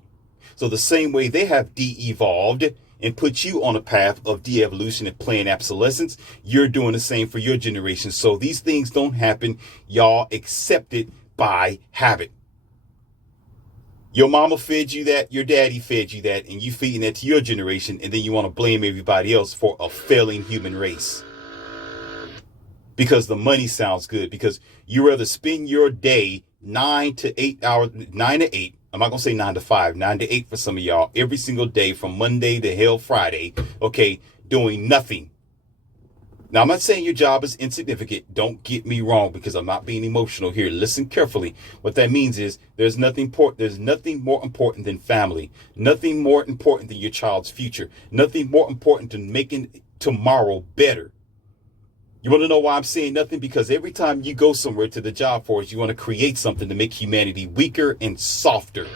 So the same way they have de-evolved and put you on a path of de-evolution and planned obsolescence, you're doing the same for your generation. So these things don't happen. Y'all accept it by habit. Your mama fed you that, your daddy fed you that, and you feeding that to your generation, and then you want to blame everybody else for a failing human race. Because the money sounds good, because you rather spend your day 9 to 8 hours, 9 to 8. I'm not going to say 9 to 5, 9 to 8 for some of y'all, every single day from Monday to hell Friday, okay, doing nothing. Now, I'm not saying your job is insignificant. Don't get me wrong, because I'm not being emotional here. Listen carefully. What that means is there's nothing more important than family, nothing more important than your child's future, nothing more important than making tomorrow better. You want to know why I'm saying nothing? Because every time you go somewhere to the job force, you want to create something to make humanity weaker and softer.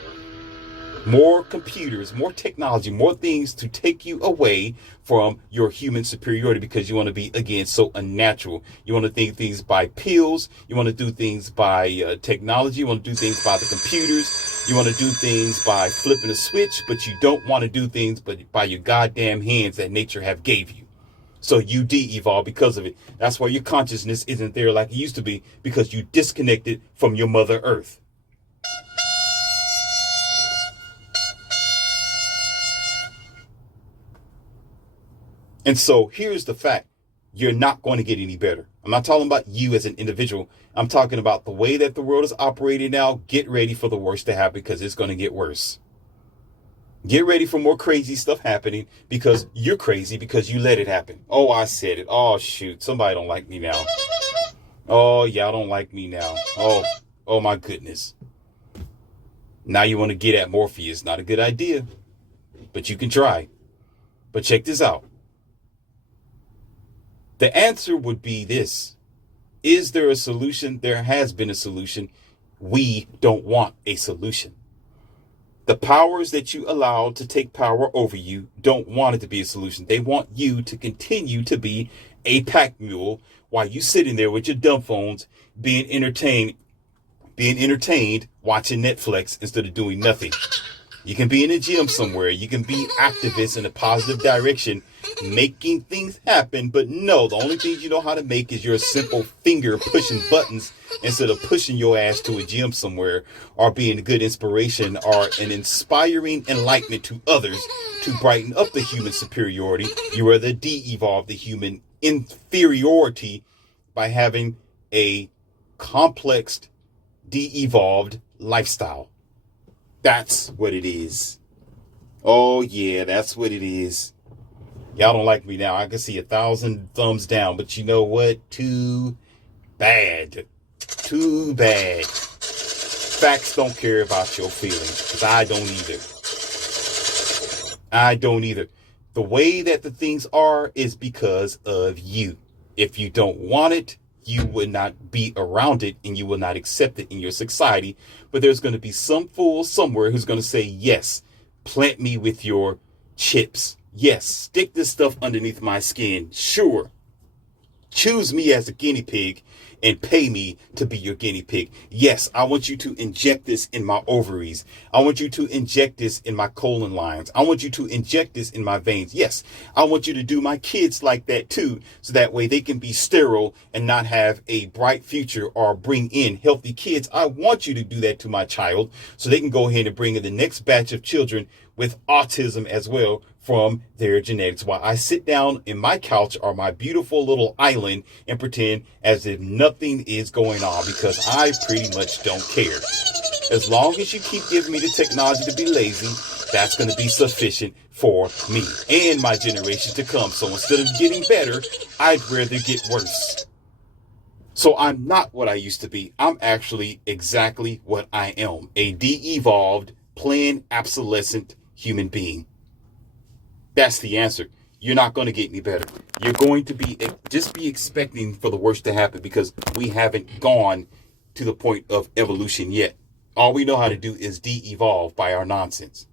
More computers, more technology, more things to take you away from your human superiority, because you want to be, again, so unnatural. You want to think things by pills. You want to do things by technology. You want to do things by the computers. You want to do things by flipping a switch, but you don't want to do things but by your goddamn hands that nature have gave you. So you de-evolve because of it. That's why your consciousness isn't there like it used to be, because you disconnected from your Mother Earth. And so here's the fact. You're not going to get any better. I'm not talking about you as an individual. I'm talking about the way that the world is operating now. Get ready for the worst to happen, because it's going to get worse. Get ready for more crazy stuff happening, because you're crazy because you let it happen. Oh, I said it. Oh, shoot. Somebody don't like me now. Oh, y'all don't like me now. Oh my goodness. Now you want to get at Morpheus. Not a good idea, but you can try. But check this out. The answer would be this. Is there a solution? There has been a solution. We don't want a solution. The powers that you allowed to take power over you don't want it to be a solution. They want you to continue to be a pack mule while you sitting there with your dumb phones being entertained watching Netflix instead of doing nothing. You can be in a gym somewhere. You can be activists in a positive direction, making things happen. But no, the only thing you know how to make is your simple finger pushing buttons instead of pushing your ass to a gym somewhere, or being a good inspiration or an inspiring enlightenment to others to brighten up the human superiority. You rather de-evolve the human inferiority by having a complex, de-evolved lifestyle. That's what it is. Oh, yeah, that's what it is. Y'all don't like me now. I can see 1,000 thumbs down, but you know what? Too bad. Too bad. Facts don't care about your feelings, because I don't either. I don't either. The way that the things are is because of you. If you don't want it, you would not be around it, and you will not accept it in your society. But there's going to be some fool somewhere who's going to say, yes, plant me with your chips. Yes, stick this stuff underneath my skin. Sure. Choose me as a guinea pig and pay me to be your guinea pig. Yes, I want you to inject this in my ovaries. I want you to inject this in my colon lines. I want you to inject this in my veins. Yes, I want you to do my kids like that too, so that way they can be sterile and not have a bright future or bring in healthy kids. I want you to do that to my child so they can go ahead and bring in the next batch of children with autism as well from their genetics. While I sit down in my couch or my beautiful little island and pretend as if nothing is going on, because I pretty much don't care. As long as you keep giving me the technology to be lazy, that's going to be sufficient for me and my generation to come. So instead of getting better, I'd rather get worse. So I'm not what I used to be. I'm actually exactly what I am. A de-evolved, plain, obsolescent human being. That's the answer. You're not going to get any better. You're going to be expecting for the worst to happen, because we haven't gone to the point of evolution yet. All we know how to do is de-evolve by our nonsense.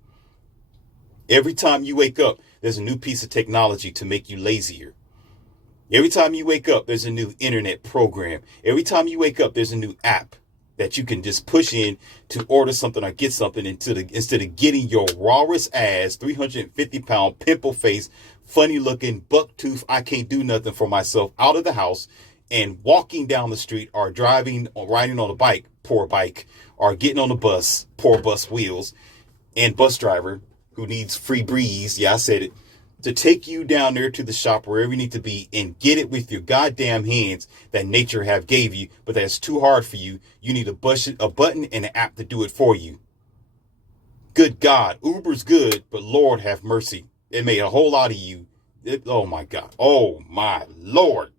Every time you wake up, there's a new piece of technology to make you lazier. Every time you wake up, there's a new internet program. Every time you wake up, there's a new app that you can just push in to order something or get something instead of getting your rawest ass, 350-pound, pimple-faced, funny-looking, buck-tooth, I can't do nothing for myself out of the house and walking down the street or driving or riding on a bike, poor bike, or getting on a bus, poor bus wheels, and bus driver who needs free breeze, yeah, I said it, to take you down there to the shop wherever you need to be and get it with your goddamn hands that nature have gave you, but that's too hard for you. You need a button and an app to do it for you. Good God, Uber's good, but Lord have mercy. It made a whole lot of you. Oh my God. Oh my Lord.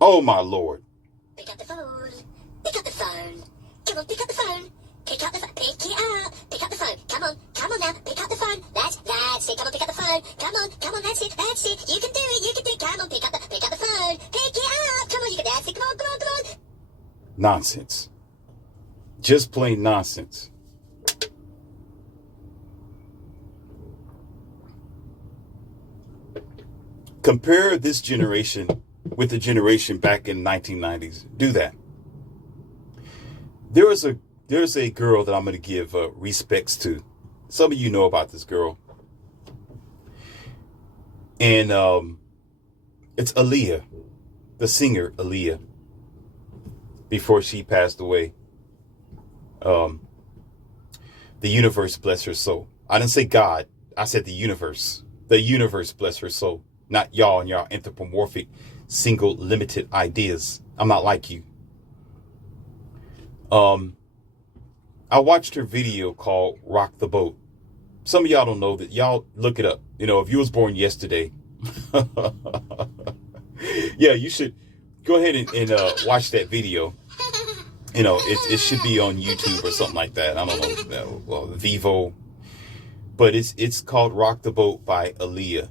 Oh my Lord. Pick up the phone. Pick up the phone. Come on, pick up the phone. Pick up the phone. Pick it up. Pick up the phone. Come on now. Pick up the phone. That's it. Come on, pick up the phone. Come on. That's it. You can do it. Come on, pick up the phone. Pick it up. Come on, you can dance it. Come on. Nonsense. Just plain nonsense. Compare this generation with the generation back in 1990s. Do that. There's a girl that I'm going to give respects to. Some of you know about this girl. And it's Aaliyah, the singer Aaliyah, before she passed away. The universe bless her soul. I didn't say God. I said the universe. The universe bless her soul. Not y'all and y'all anthropomorphic, single, limited ideas. I'm not like you. I watched her video called Rock the Boat. Some of y'all don't know that. Y'all look it up. You know, if you was born yesterday, yeah, you should go ahead and watch that video. You know, it should be on YouTube or something like that. I don't know, well, Vivo. But it's called Rock the Boat by Aaliyah.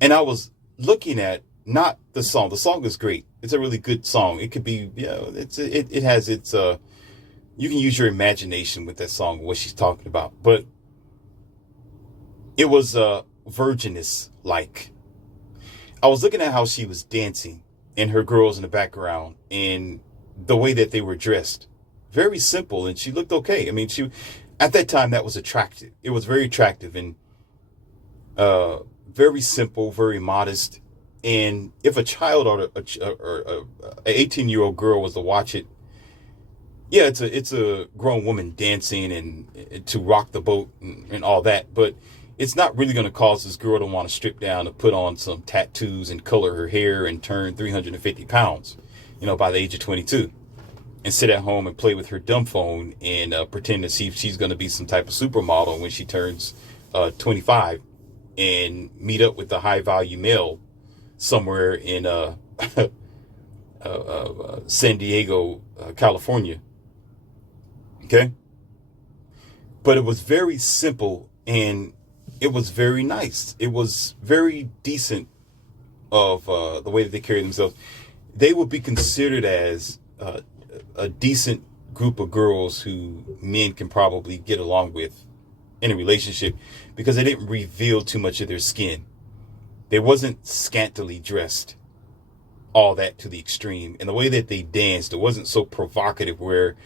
And I was looking at not the song. The song is great. It's a really good song. It could be, it has its, you can use your imagination with that song, what she's talking about. But it was virginous-like. I was looking at how she was dancing and her girls in the background and the way that they were dressed. Very simple, and she looked okay. I mean, at that time, that was attractive. It was very attractive and very simple, very modest. And if a child or a 18-year-old girl was to watch it, yeah, it's a grown woman dancing and to rock the boat and all that. But it's not really going to cause this girl to want to strip down and put on some tattoos and color her hair and turn 350 pounds, by the age of 22, and sit at home and play with her dumb phone and pretend to see if she's going to be some type of supermodel when she turns 25 and meet up with the high value male somewhere in San Diego, California. Okay. But it was very simple and it was very nice. It was very decent of the way that they carry themselves. They would be considered as a decent group of girls who men can probably get along with in a relationship, because they didn't reveal too much of their skin. They wasn't scantily dressed, all that to the extreme. And the way that they danced, it wasn't so provocative where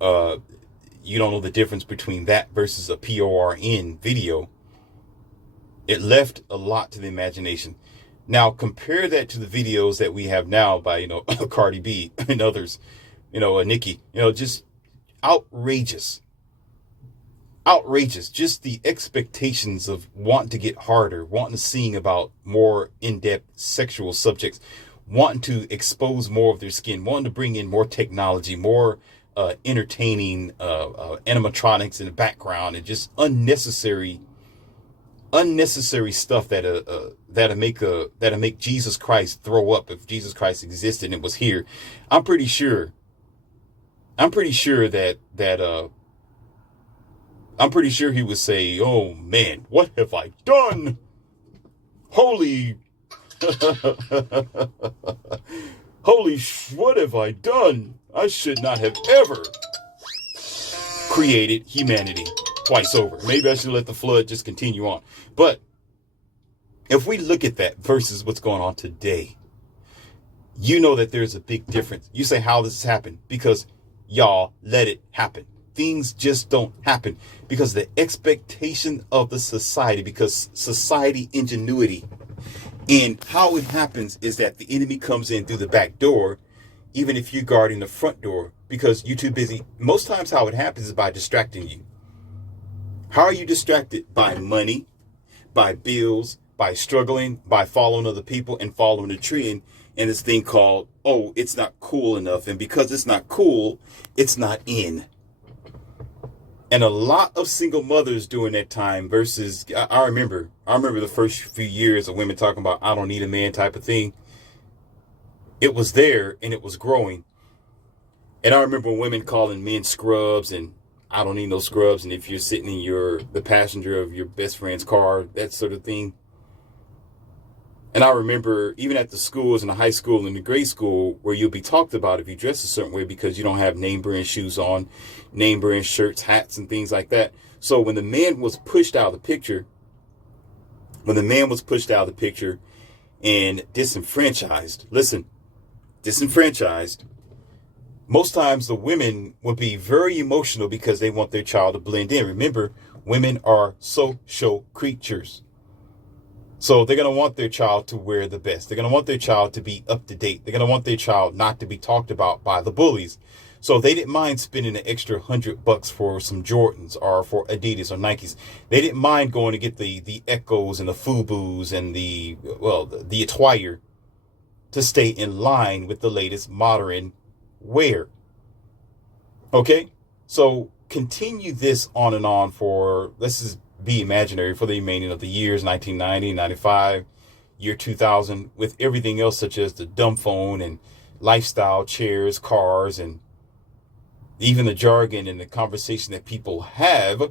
you don't know the difference between that versus a PORN video. It left a lot to the imagination. Now compare that to the videos that we have now by, Cardi B and others, Nicki, just outrageous. outrageous. Just the expectations of wanting to get harder, wanting to sing about more in-depth sexual subjects, wanting to expose more of their skin, wanting to bring in more technology, more entertaining animatronics in the background, and just unnecessary stuff that'll make Jesus Christ throw up if Jesus Christ existed and was here. I'm pretty sure he would say, "Oh man, what have I done? Holy what have I done? I should not have ever created humanity twice over. Maybe I should let the flood just continue on." But if we look at that versus what's going on today, you know that there's a big difference. You say, how does this happen? Because y'all let it happen. Things just don't happen because the expectation of the society, because society ingenuity. And how it happens is that the enemy comes in through the back door, even if you're guarding the front door, because you're too busy. Most times how it happens is by distracting you. How are you distracted? By money, by bills, by struggling, by following other people and following the trend. And this thing called, oh, it's not cool enough. And because it's not cool, it's not in. And a lot of single mothers during that time versus, I remember the first few years of women talking about, I don't need a man type of thing. It was there and it was growing. And I remember women calling men scrubs and I don't need no scrubs. And if you're sitting in the passenger of your best friend's car, that sort of thing. And I remember even at the schools, in the high school and the grade school, where you'll be talked about if you dress a certain way because you don't have name brand shoes on, name brand shirts, hats, and things like that. So when the man was pushed out of the picture, and disenfranchised, most times the women would be very emotional because they want their child to blend in. Remember, women are social creatures. So they're going to want their child to wear the best. They're going to want their child to be up to date. They're going to want their child not to be talked about by the bullies. So they didn't mind spending an extra $100 for some Jordans or for Adidas or Nikes. They didn't mind going to get the Echoes and the Fubus and the attire to stay in line with the latest modern wear. Okay? So continue this on and on for, let's just be imaginary, for the remaining of the years, 1990, 95, year 2000, with everything else such as the dumb phone and lifestyle chairs, cars, and even the jargon and the conversation that people have.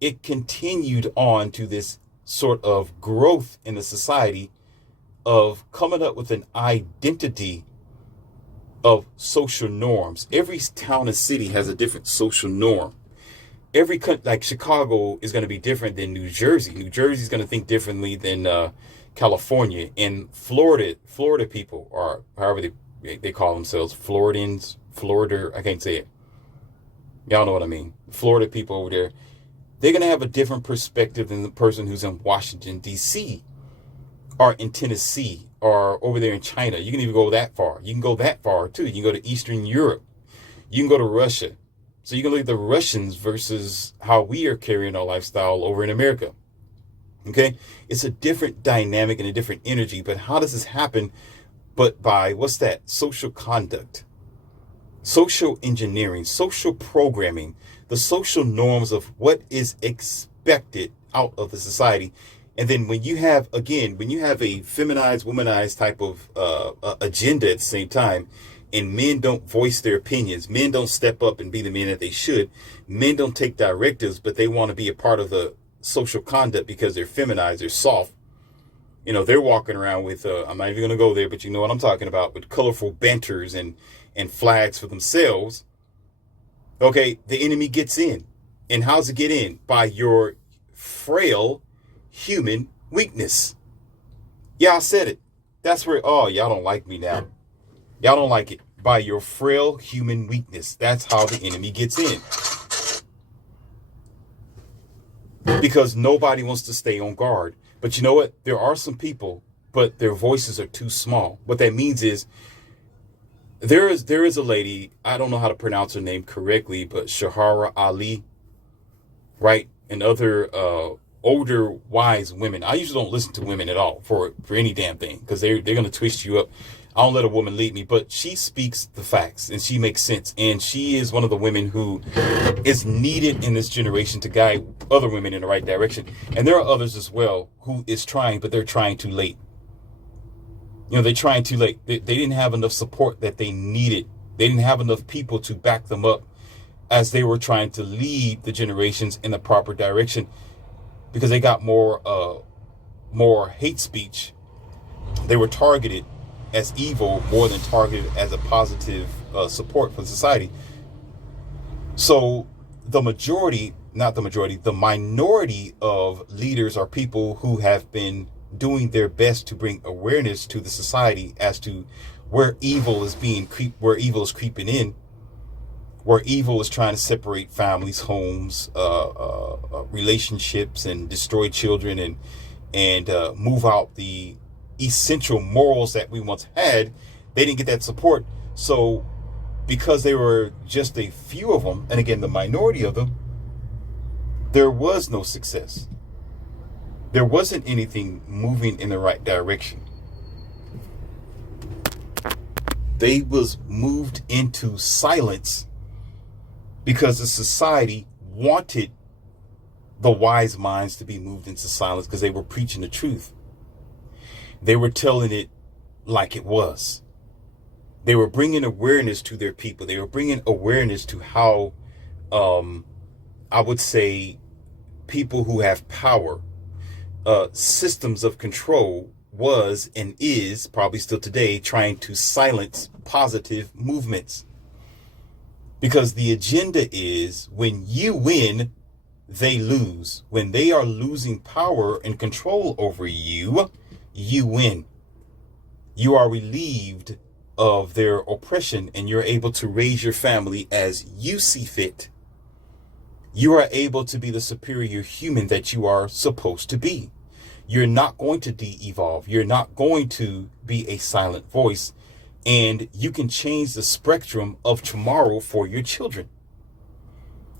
It continued on to this sort of growth in the society of coming up with an identity of social norms. Every town and city has a different social norm. Every country, like Chicago, is going to be different than New Jersey. New Jersey is going to think differently than California. And Florida people, or however they call themselves, Floridans, Florida, I can't say it. Y'all know what I mean. Florida people over there, they're going to have a different perspective than the person who's in Washington, D.C. or in Tennessee or over there in China. You can even go that far. You can go that far, too. You can go to Eastern Europe. You can go to Russia. So you can look at the Russians versus how we are carrying our lifestyle over in America. Okay? It's a different dynamic and a different energy. But how does this happen? But by, what's that? Social conduct, social engineering, social programming, the social norms of what is expected out of the society. And then when you have a feminized, womanized type of agenda at the same time, and men don't voice their opinions, men don't step up and be the men that they should, men don't take directives, but they want to be a part of the social conduct because they're feminized, they're soft. You know, they're walking around with, I'm not even going to go there, but you know what I'm talking about, with colorful banters and flags for themselves. Okay, the enemy gets in. And how's it get in? By your frail human weakness. Yeah, I said it. That's where, oh, y'all don't like me now. Y'all don't like it. By your frail human weakness. That's how the enemy gets in. Because nobody wants to stay on guard. But you know what? There are some people, but their voices are too small. What that means is there is a lady, I don't know how to pronounce her name correctly, but Shahara Ali. right? And other older wise women. I usually don't listen to women at all for any damn thing, because they're going to twist you up. I don't let a woman lead me, but she speaks the facts and she makes sense. And she is one of the women who is needed in this generation to guide other women in the right direction. And there are others as well who is trying, but they're trying too late. They're trying too late. They didn't have enough support that they needed. They didn't have enough people to back them up as they were trying to lead the generations in the proper direction, because they got more hate speech. They were targeted as evil more than targeted as a positive support for society. So the minority of leaders are people who have been doing their best to bring awareness to the society as to where evil is creeping in, where evil is trying to separate families, homes, relationships, and destroy children, and move out the essential morals that we once had. They didn't get that support. So because they were just a few of them, and again, the minority of them, there was no success. There wasn't anything moving in the right direction. They was moved into silence because the society wanted the wise minds to be moved into silence, because they were preaching the truth. They were telling it like it was. They were bringing awareness to their people. They were bringing awareness to how, I would say, people who have power, systems of control, was and is probably still today trying to silence positive movements. Because the agenda is, when you win, they lose. When they are losing power and control over you, you win. You are relieved of their oppression, and you're able to raise your family as you see fit. You are able to be the superior human that you are supposed to be. You're not going to de-evolve. You're not going to be a silent voice, and you can change the spectrum of tomorrow for your children.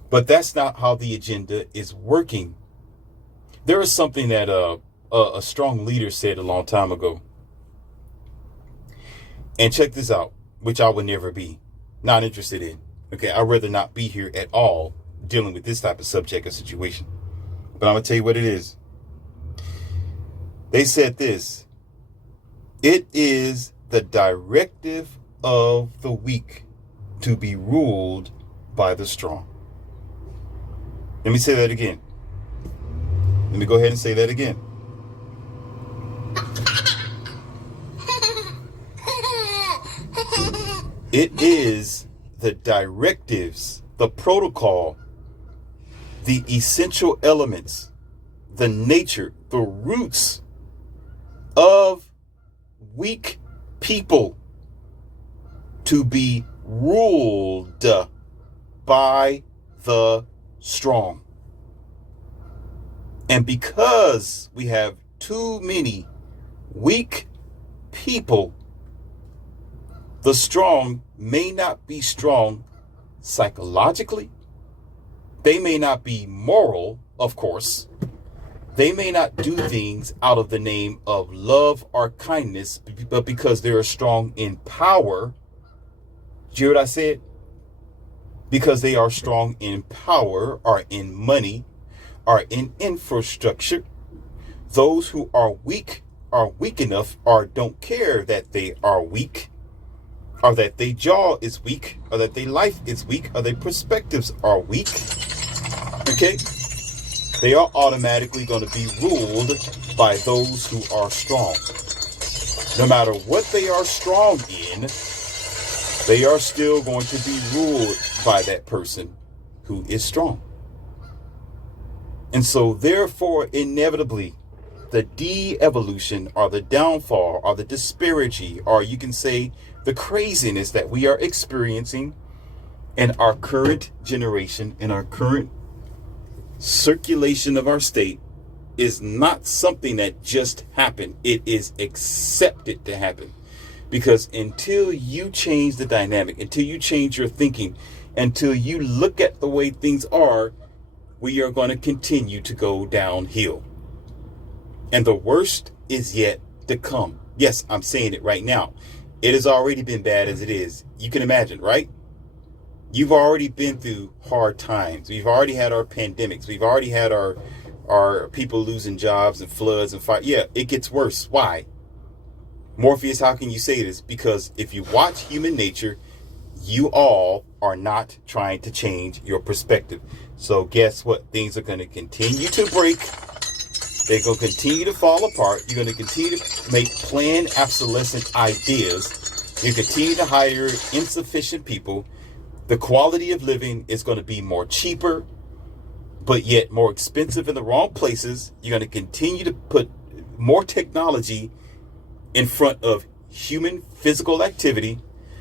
But that's not how the agenda is working. There is something that a strong leader said a long time ago. And check this out, which I would never be. Not interested in. Okay, I'd rather not be here at all dealing with this type of subject or situation. But I'm going to tell you what it is. They said this: it is the directive of the weak to be ruled by the strong. Let me say that again. Let me go ahead and say that again. It is the directives, the protocol, the essential elements, the nature, the roots of weak people to be ruled by the strong. And because we have too many weak people, the strong may not be strong psychologically. They may not be moral, of course. They may not do things out of the name of love or kindness, but because they are strong in power. Do you hear what I said? Because they are strong in power, or in money, or in infrastructure. Those who are weak enough, or don't care that they are weak, or that their jaw is weak, or that their life is weak, or their perspectives are weak. Okay? They are automatically going to be ruled by those who are strong. No matter what they are strong in, they are still going to be ruled by that person who is strong. And so therefore, inevitably, the de-evolution, or the downfall, or the disparity, or you can say the craziness that we are experiencing in our current generation, in our current circulation of our state, is not something that just happened. It is accepted to happen. Because until you change the dynamic, until you change your thinking, until you look at the way things are, we are going to continue to go downhill. And the worst is yet to come. Yes, I'm saying it right now. It has already been bad as it is. You can imagine, right? You've already been through hard times. We've already had our pandemics. We've already had our people losing jobs and floods and fire. Yeah, it gets worse. Why? Morpheus, how can you say this? Because if you watch human nature, you all are not trying to change your perspective. So guess what? Things are going to continue to break. They're going to continue to fall apart. You're going to continue to make planned obsolescent ideas. You continue to hire insufficient people. The quality of living is going to be more cheaper, but yet more expensive in the wrong places. You're going to continue to put more technology in front of human physical activity.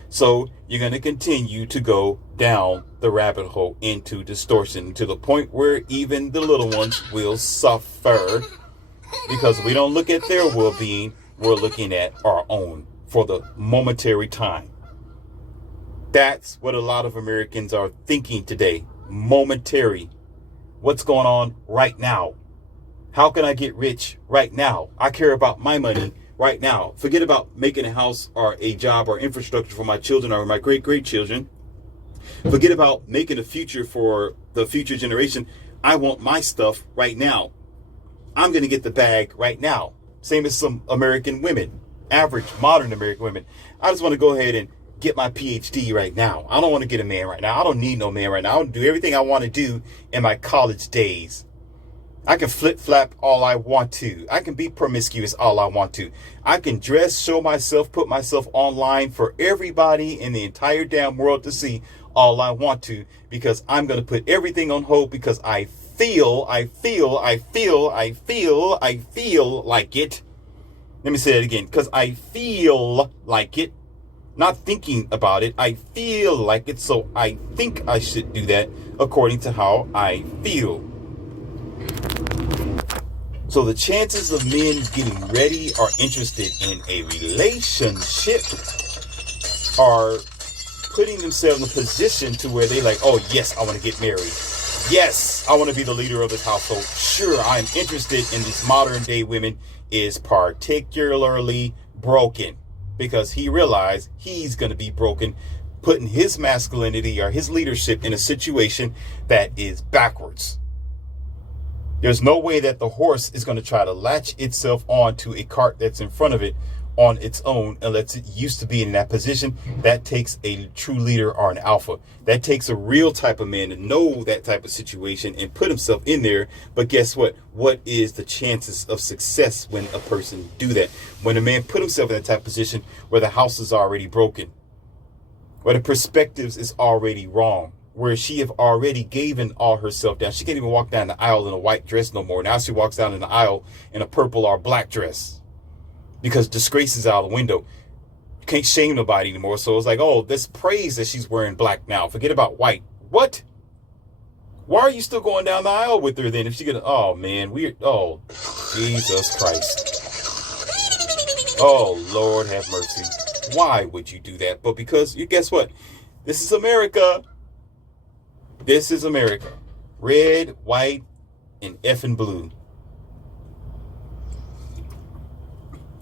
So you're going to continue to go down the rabbit hole into distortion to the point where even the little ones will suffer, because we don't look at their well-being. We're looking at our own for the momentary time. That's what a lot of Americans are thinking today. Momentary. What's going on right now? How can I get rich right now? I care about my money right now. Forget about making a house or a job or infrastructure for my children or my great-great-children. Forget about making a future for the future generation. I want my stuff right now. I'm going to get the bag right now. Same as some American women, average modern American women. I just want to go ahead and get my PhD right now. I don't want to get a man right now. I don't need no man right now. I want to do everything I want to do in my college days. I can flip-flap all I want to. I can be promiscuous all I want to. I can dress, show myself, put myself online for everybody in the entire damn world to see all I want to, because I'm going to put everything on hold because I feel like it. Let me say it again, because I feel like it. Not thinking about it. I feel like it, so I think I should do that according to how I feel. So the chances of men getting ready or interested in a relationship are putting themselves in a position to where they like, oh yes, I want to get married. Yes, I want to be the leader of this household. Sure, I'm interested in these modern day women, is particularly broken. Because he realized he's going to be broken, putting his masculinity or his leadership in a situation that is backwards. There's no way that the horse is going to try to latch itself onto a cart that's in front of it on its own unless it used to be in that position. That takes a true leader or an alpha. That takes a real type of man to know that type of situation and put himself in there. But guess what? What is the chances of success when a person do that? When a man put himself in that type of position where the house is already broken, where the perspectives is already wrong, where she have already given all herself down. She can't even walk down the aisle in a white dress no more. Now she walks down in the aisle in a purple or black dress. Because disgrace is out the window. You can't shame nobody anymore. So it's like, oh, this praise that she's wearing black now. Forget about white. What? Why are you still going down the aisle with her then? If she gonna, oh man, oh, Jesus Christ. Oh, Lord have mercy. Why would you do that? But because, guess what? This is America. This is America. Red, white, and effing blue.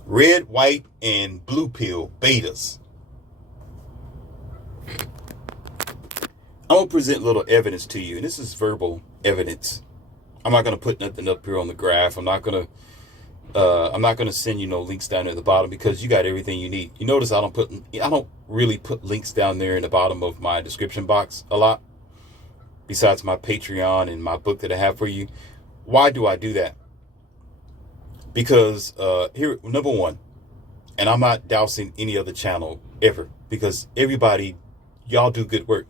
Red, white, and blue pill betas. I'm going to present a little evidence to you. And this is verbal evidence. I'm not going to put nothing up here on the graph. I'm not going to send you no links down there at the bottom because you got everything you need. You notice I don't really put links down there in the bottom of my description box a lot. Besides my Patreon and my book that I have for you. Why do I do that? Because here, number one, and I'm not dousing any other channel ever, because everybody, y'all do good work.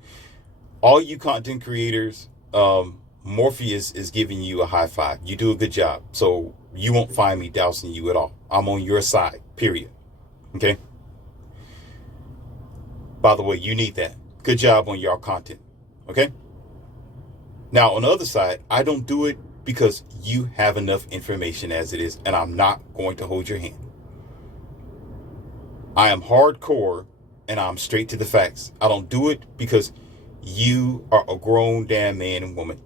All you content creators, Morpheus is giving you a high five. You do a good job. So you won't find me dousing you at all. I'm on your side, period. Okay? By the way, you need that. Good job on your content. Okay? Now, on the other side, I don't do it because you have enough information as it is, and I'm not going to hold your hand. I am hardcore, and I'm straight to the facts. I don't do it because you are a grown damn man and woman.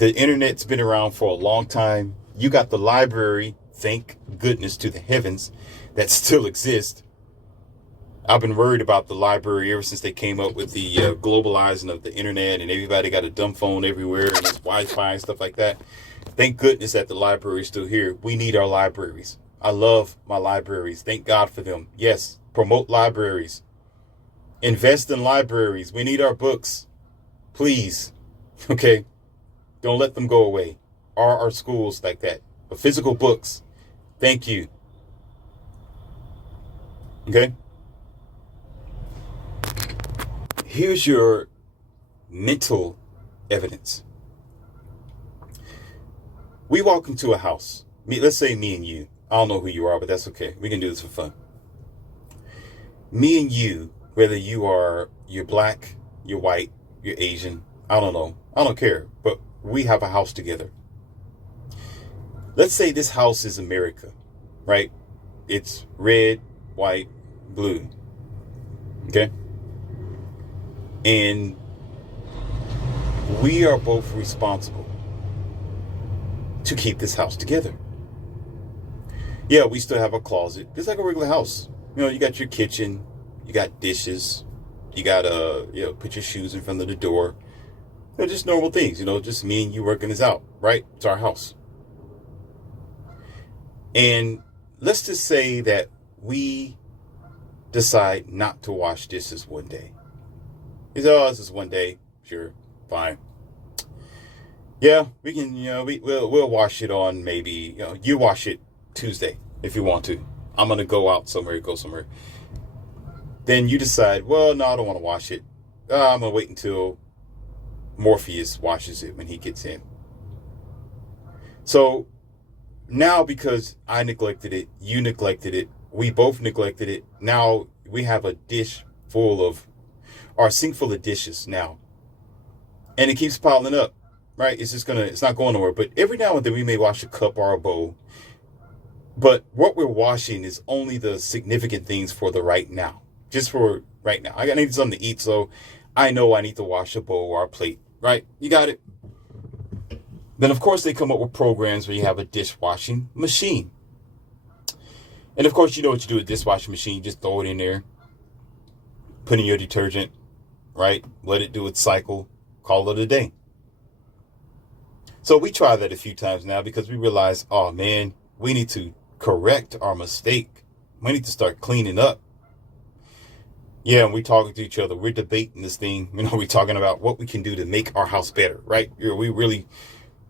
The internet's been around for a long time. You got the library, thank goodness to the heavens, that still exists. I've been worried about the library ever since they came up with the globalizing of the internet and everybody got a dumb phone everywhere and it's Wi-Fi and stuff like that. Thank goodness that the library is still here. We need our libraries. I love my libraries. Thank God for them. Yes, promote libraries. Invest in libraries. We need our books. Please. Okay? Don't let them go away. Are our schools like that? The physical books. Thank you. Okay? Here's your mental evidence. We walk into a house. Let's say me and you. I don't know who you are, but that's okay. We can do this for fun. Me and you, whether you're black, you're white, you're Asian, I don't know. I don't care. But we have a house together. Let's say this house is America, right? It's red, white, blue. Okay? And we are both responsible to keep this house together. Yeah, we still have a closet. It's like a regular house. You know, you got your kitchen, you got dishes, you got put your shoes in front of the door. You know, just normal things, just me and you working this out, right? It's our house. And let's just say that we decide not to wash dishes one day. He said, this is one day. Sure, fine. Yeah, we can, we'll wash it on maybe, you wash it Tuesday if you want to. I'm going to go out somewhere, go somewhere. Then you decide, well, no, I don't want to wash it. I'm going to wait until Morpheus washes it when he gets in. So now because I neglected it, you neglected it, we both neglected it. Now we have a dish full of, or a sink full of dishes now. And it keeps piling up, right? It's not going nowhere. But every now and then we may wash a cup or a bowl. But what we're washing is only the significant things for the right now. Just for right now. I need something to eat, so I know I need to wash a bowl or a plate, right? You got it? Then, of course, they come up with programs where you have a dishwashing machine. And, of course, you know what you do with a dishwashing machine. You just throw it in there, put in your detergent, right? Let it do its cycle, call it a day. So we try that a few times now because we realize, oh, man, we need to correct our mistake. We need to start cleaning up. Yeah, and we're talking to each other. We're debating this thing. We're talking about what we can do to make our house better, right? We're really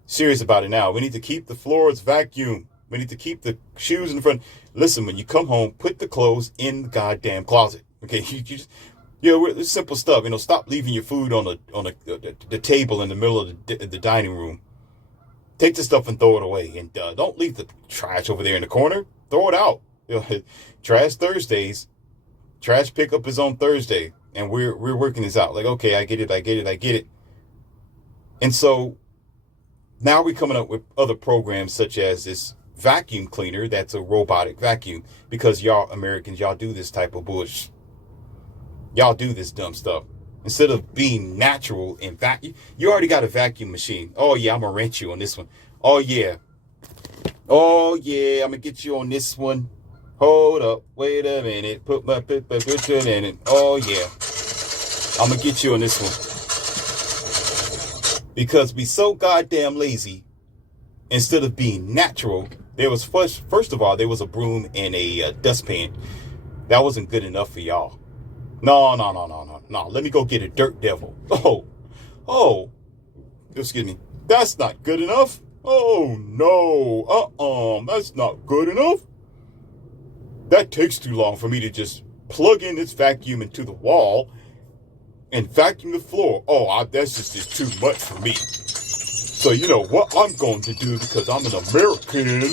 serious about it now. We need to keep the floors vacuumed. We need to keep the shoes in the front. Listen, when you come home, put the clothes in the goddamn closet. Okay, it's simple stuff. Stop leaving your food on the table in the middle of the dining room. Take the stuff and throw it away. And don't leave the trash over there in the corner. Throw it out. Trash Thursdays. Trash pickup is on Thursday. And we're working this out. Like, okay, I get it. And so now we're coming up with other programs such as this vacuum cleaner that's a robotic vacuum. Because y'all Americans, y'all do this type of bullshit. Y'all do this dumb stuff. Instead of being natural and vacuum, you already got a vacuum machine. Oh, yeah, I'm going to rent you on this one. Oh, yeah, I'm going to get you on this one. Hold up. Wait a minute. Put it in it. Oh, yeah. I'm going to get you on this one. Because we so goddamn lazy, instead of being natural, there was first of all, there was a broom and a dustpan. That wasn't good enough for y'all. No. Let me go get a dirt devil. Oh. Excuse me. That's not good enough. Oh, no. That's not good enough. That takes too long for me to just plug in this vacuum into the wall and vacuum the floor. Oh, that's just too much for me. So you know what I'm going to do, because I'm an American,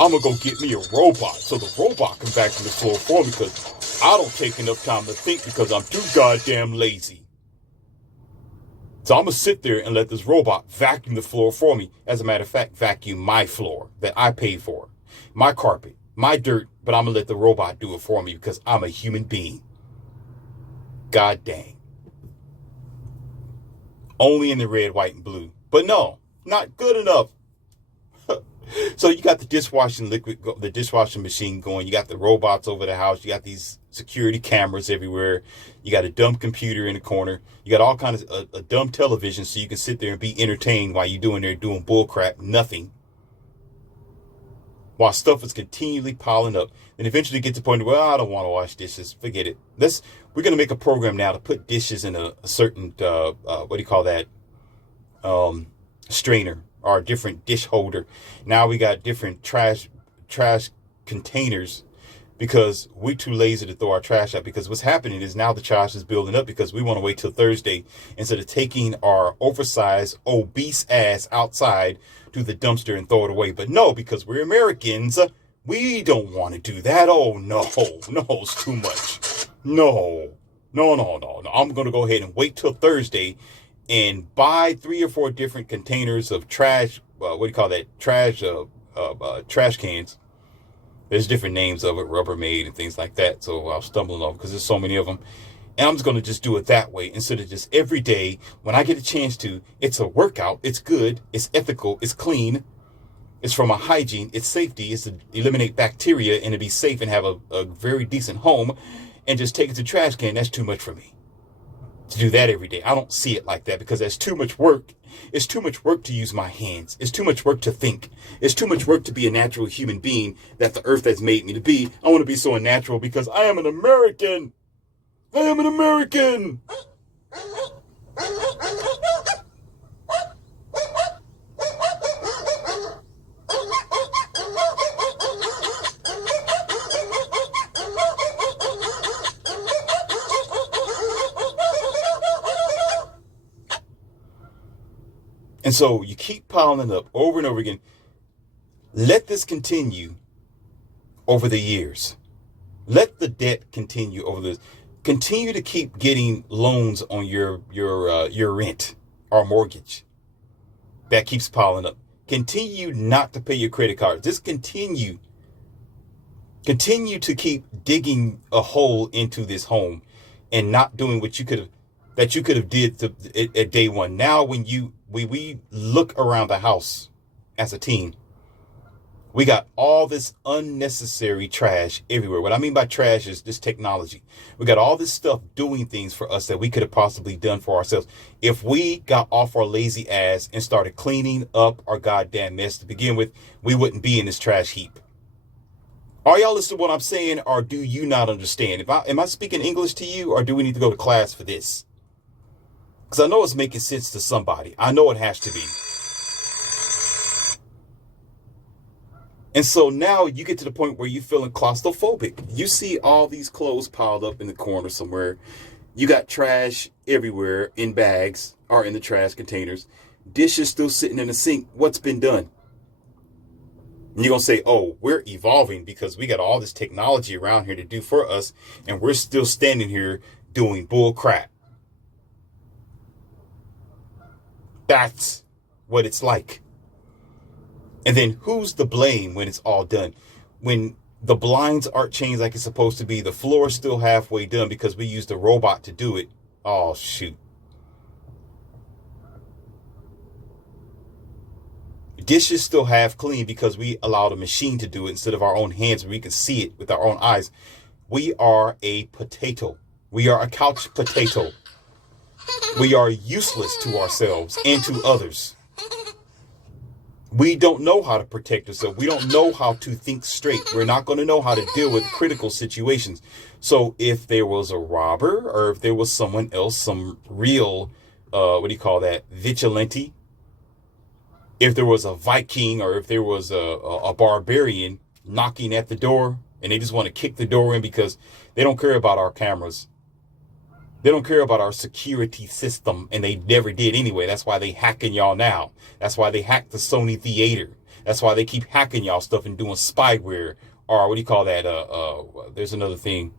I'm going to go get me a robot so the robot can vacuum the floor for me, because I don't take enough time to think because I'm too goddamn lazy. So I'm going to sit there and let this robot vacuum the floor for me. As a matter of fact, vacuum my floor that I paid for, my carpet, my dirt, but I'm going to let the robot do it for me because I'm a human being. God dang. Only in the red, white, and blue. But no, Not good enough. So you got the dishwashing machine going. You got the robots over the house. You got these security cameras everywhere. You got a dumb computer in the corner. You got all kinds of a dumb television so you can sit there and be entertained while you're doing bull crap, nothing. While stuff is continually piling up. And eventually get to the point where, well, I don't want to wash dishes. Forget it. We're going to make a program now to put dishes in a certain, strainer or a different dish holder. Now we got different trash containers because we're too lazy to throw our trash out, because what's happening is now the trash is building up because we want to wait till Thursday instead of taking our oversized, obese ass outside to the dumpster and throw it away. But no, because we're Americans, we don't want to do that. Oh, no, it's too much. No. I'm going to go ahead and wait till Thursday and buy 3 or 4 different containers of trash. Trash cans. There's different names of it, Rubbermaid and things like that. So I'm stumbling over because there's so many of them. And I'm just going to just do it that way instead of just every day when I get a chance to. It's a workout. It's good. It's ethical. It's clean. It's from a hygiene. It's safety. It's to eliminate bacteria and to be safe and have a very decent home. And just take it to the trash can. That's too much for me to do that every day. I don't see it like that because that's too much work. It's too much work to use my hands. It's too much work to think. It's too much work to be a natural human being that the earth has made me to be. I want to be so unnatural because I am an American. I am an American. And so you keep piling up over and over again. Let this continue over the years. Let the debt continue over this. Continue to keep getting loans on your rent or mortgage. That keeps piling up. Continue not to pay your credit cards. Just continue to keep digging a hole into this home and not doing what you could have did at day one. Now when we look around the house as a team, we got all this unnecessary trash everywhere. What I mean by trash is this technology. We got all this stuff doing things for us that we could have possibly done for ourselves. If we got off our lazy ass and started cleaning up our goddamn mess to begin with, we wouldn't be in this trash heap. Are y'all listening to what I'm saying, or do you not understand? Am I speaking English to you, or do we need to go to class for this? Because I know it's making sense to somebody. I know it has to be. And so now you get to the point where you're feeling claustrophobic. You see all these clothes piled up in the corner somewhere. You got trash everywhere in bags or in the trash containers. Dishes still sitting in the sink. What's been done? And you're going to say, oh, we're evolving because we got all this technology around here to do for us. And we're still standing here doing bull crap. That's what it's like. And then who's to blame when it's all done? When the blinds aren't changed like it's supposed to be, the floor's still halfway done because we used a robot to do it. Oh, shoot. Dishes still half clean because we allowed a machine to do it instead of our own hands where we can see it with our own eyes. We are a potato. We are a couch potato. We are useless to ourselves and to others. We don't know how to protect ourselves. We don't know how to think straight. We're not going to know how to deal with critical situations. So if there was a robber or if there was someone else, some real, vigilante, if there was a Viking or if there was a barbarian knocking at the door and they just want to kick the door in because they don't care about our cameras. They don't care about our security system, and they never did anyway. That's why they hacking y'all now. That's why they hacked the Sony Theater. That's why they keep hacking y'all stuff and doing spyware. Or there's another thing.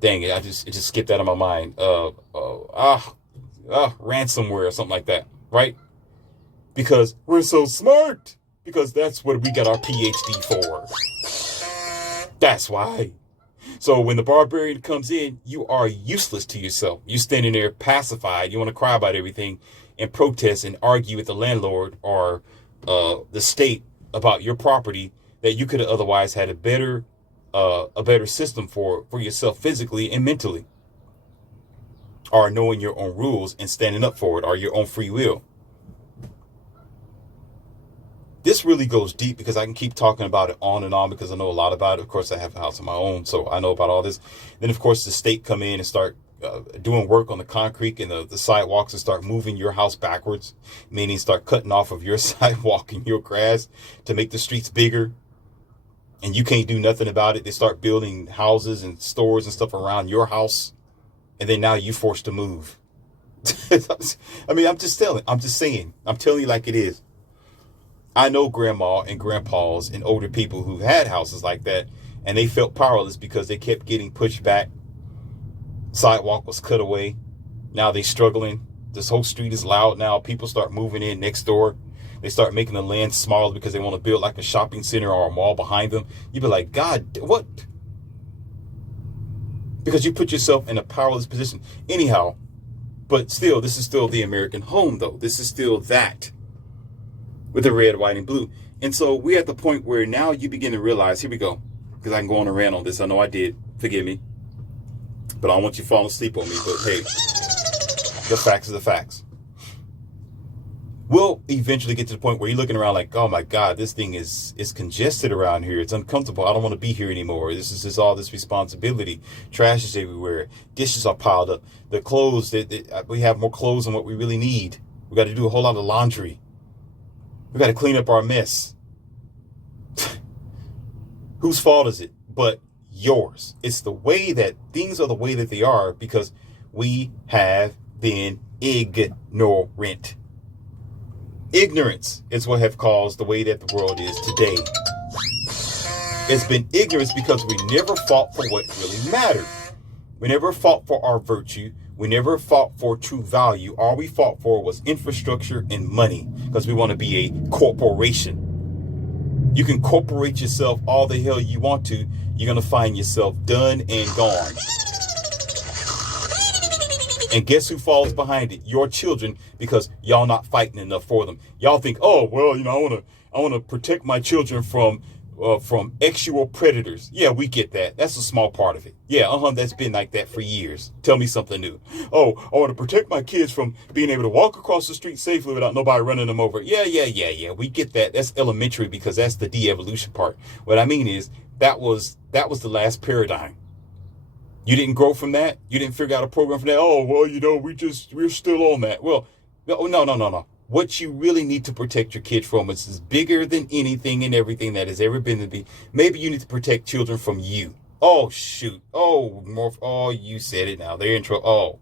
Dang it, it just skipped out of my mind. Ransomware or something like that, right? Because we're so smart. Because that's what we got our PhD for. That's why. So when the barbarian comes in, you are useless to yourself. You're standing there pacified. You want to cry about everything. and protest and argue with the landlord or the state about your property that you could have otherwise had a better system for yourself physically and mentally, or knowing your own rules and standing up for it, or your own free will. This really goes deep because I can keep talking about it on and on because I know a lot about it. Of course, I have a house of my own, so I know about all this. Then, of course, the state come in and start doing work on the concrete and the sidewalks and start moving your house backwards, meaning start cutting off of your sidewalk and your grass to make the streets bigger. And you can't do nothing about it. They start building houses and stores and stuff around your house. And then now you're forced to move. I mean, I'm just saying, I'm telling you like it is. I know grandma and grandpas and older people who've had houses like that, and they felt powerless because they kept getting pushed back. Sidewalk was cut away. Now they struggling. This whole street is loud now. People start moving in next door. They start making the land smaller because they want to build like a shopping center or a mall behind them. You'd be like, God, what? Because you put yourself in a powerless position. Anyhow, but still, this is still the American home, though. This is still that with the red, white, and blue. And so we're at the point where now you begin to realize, here we go, because I can go on a rant on this. I know I did. Forgive me. But I don't want you falling asleep on me. But hey, the facts are the facts. We'll eventually get to the point where you're looking around like, oh my God, this thing is congested around here. It's uncomfortable. I don't want to be here anymore. This is just all this responsibility. Trash is everywhere. Dishes are piled up. The clothes, we have more clothes than what we really need. We got to do a whole lot of laundry. We got to clean up our mess. Whose fault is it? But yours. It's the way that things are the way that they are because we have been ignorant. Ignorance is what have caused the way that the world is today. It's been ignorance because we never fought for what really mattered. We never fought for our virtue. We never fought for true value. All we fought for was infrastructure and money because we want to be a corporation. You can corporate yourself all the hell you want to. You're going to find yourself done and gone. And guess who falls behind it? Your children, because y'all not fighting enough for them. Y'all think, oh, well, you know, I want to protect my children from actual predators. Yeah, we get that. That's a small part of it. Yeah, that's been like that for years. Tell me something new. Oh, I want to protect my kids from being able to walk across the street safely without nobody running them over. Yeah. We get that. That's elementary because that's the de-evolution part. What I mean is that was the last paradigm. You didn't grow from that. You didn't figure out a program for that. Oh, well, you know, we're still on that. Well, no. What you really need to protect your kids from is bigger than anything and everything that has ever been to be. Maybe you need to protect children from you. Oh, shoot. Oh, you said it now. They're in trouble.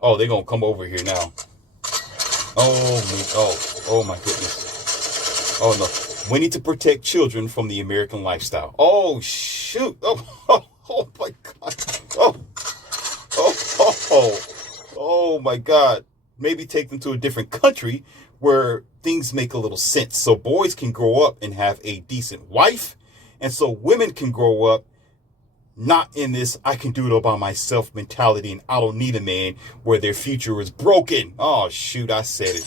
Oh, they're going to come over here now. Oh my goodness. Oh, no. We need to protect children from the American lifestyle. Oh, shoot. Oh my God. Oh my God. Maybe take them to a different country where things make a little sense. So boys can grow up and have a decent wife. And so women can grow up not in this I can do it all by myself mentality and I don't need a man where their future is broken. Oh, shoot. I said it.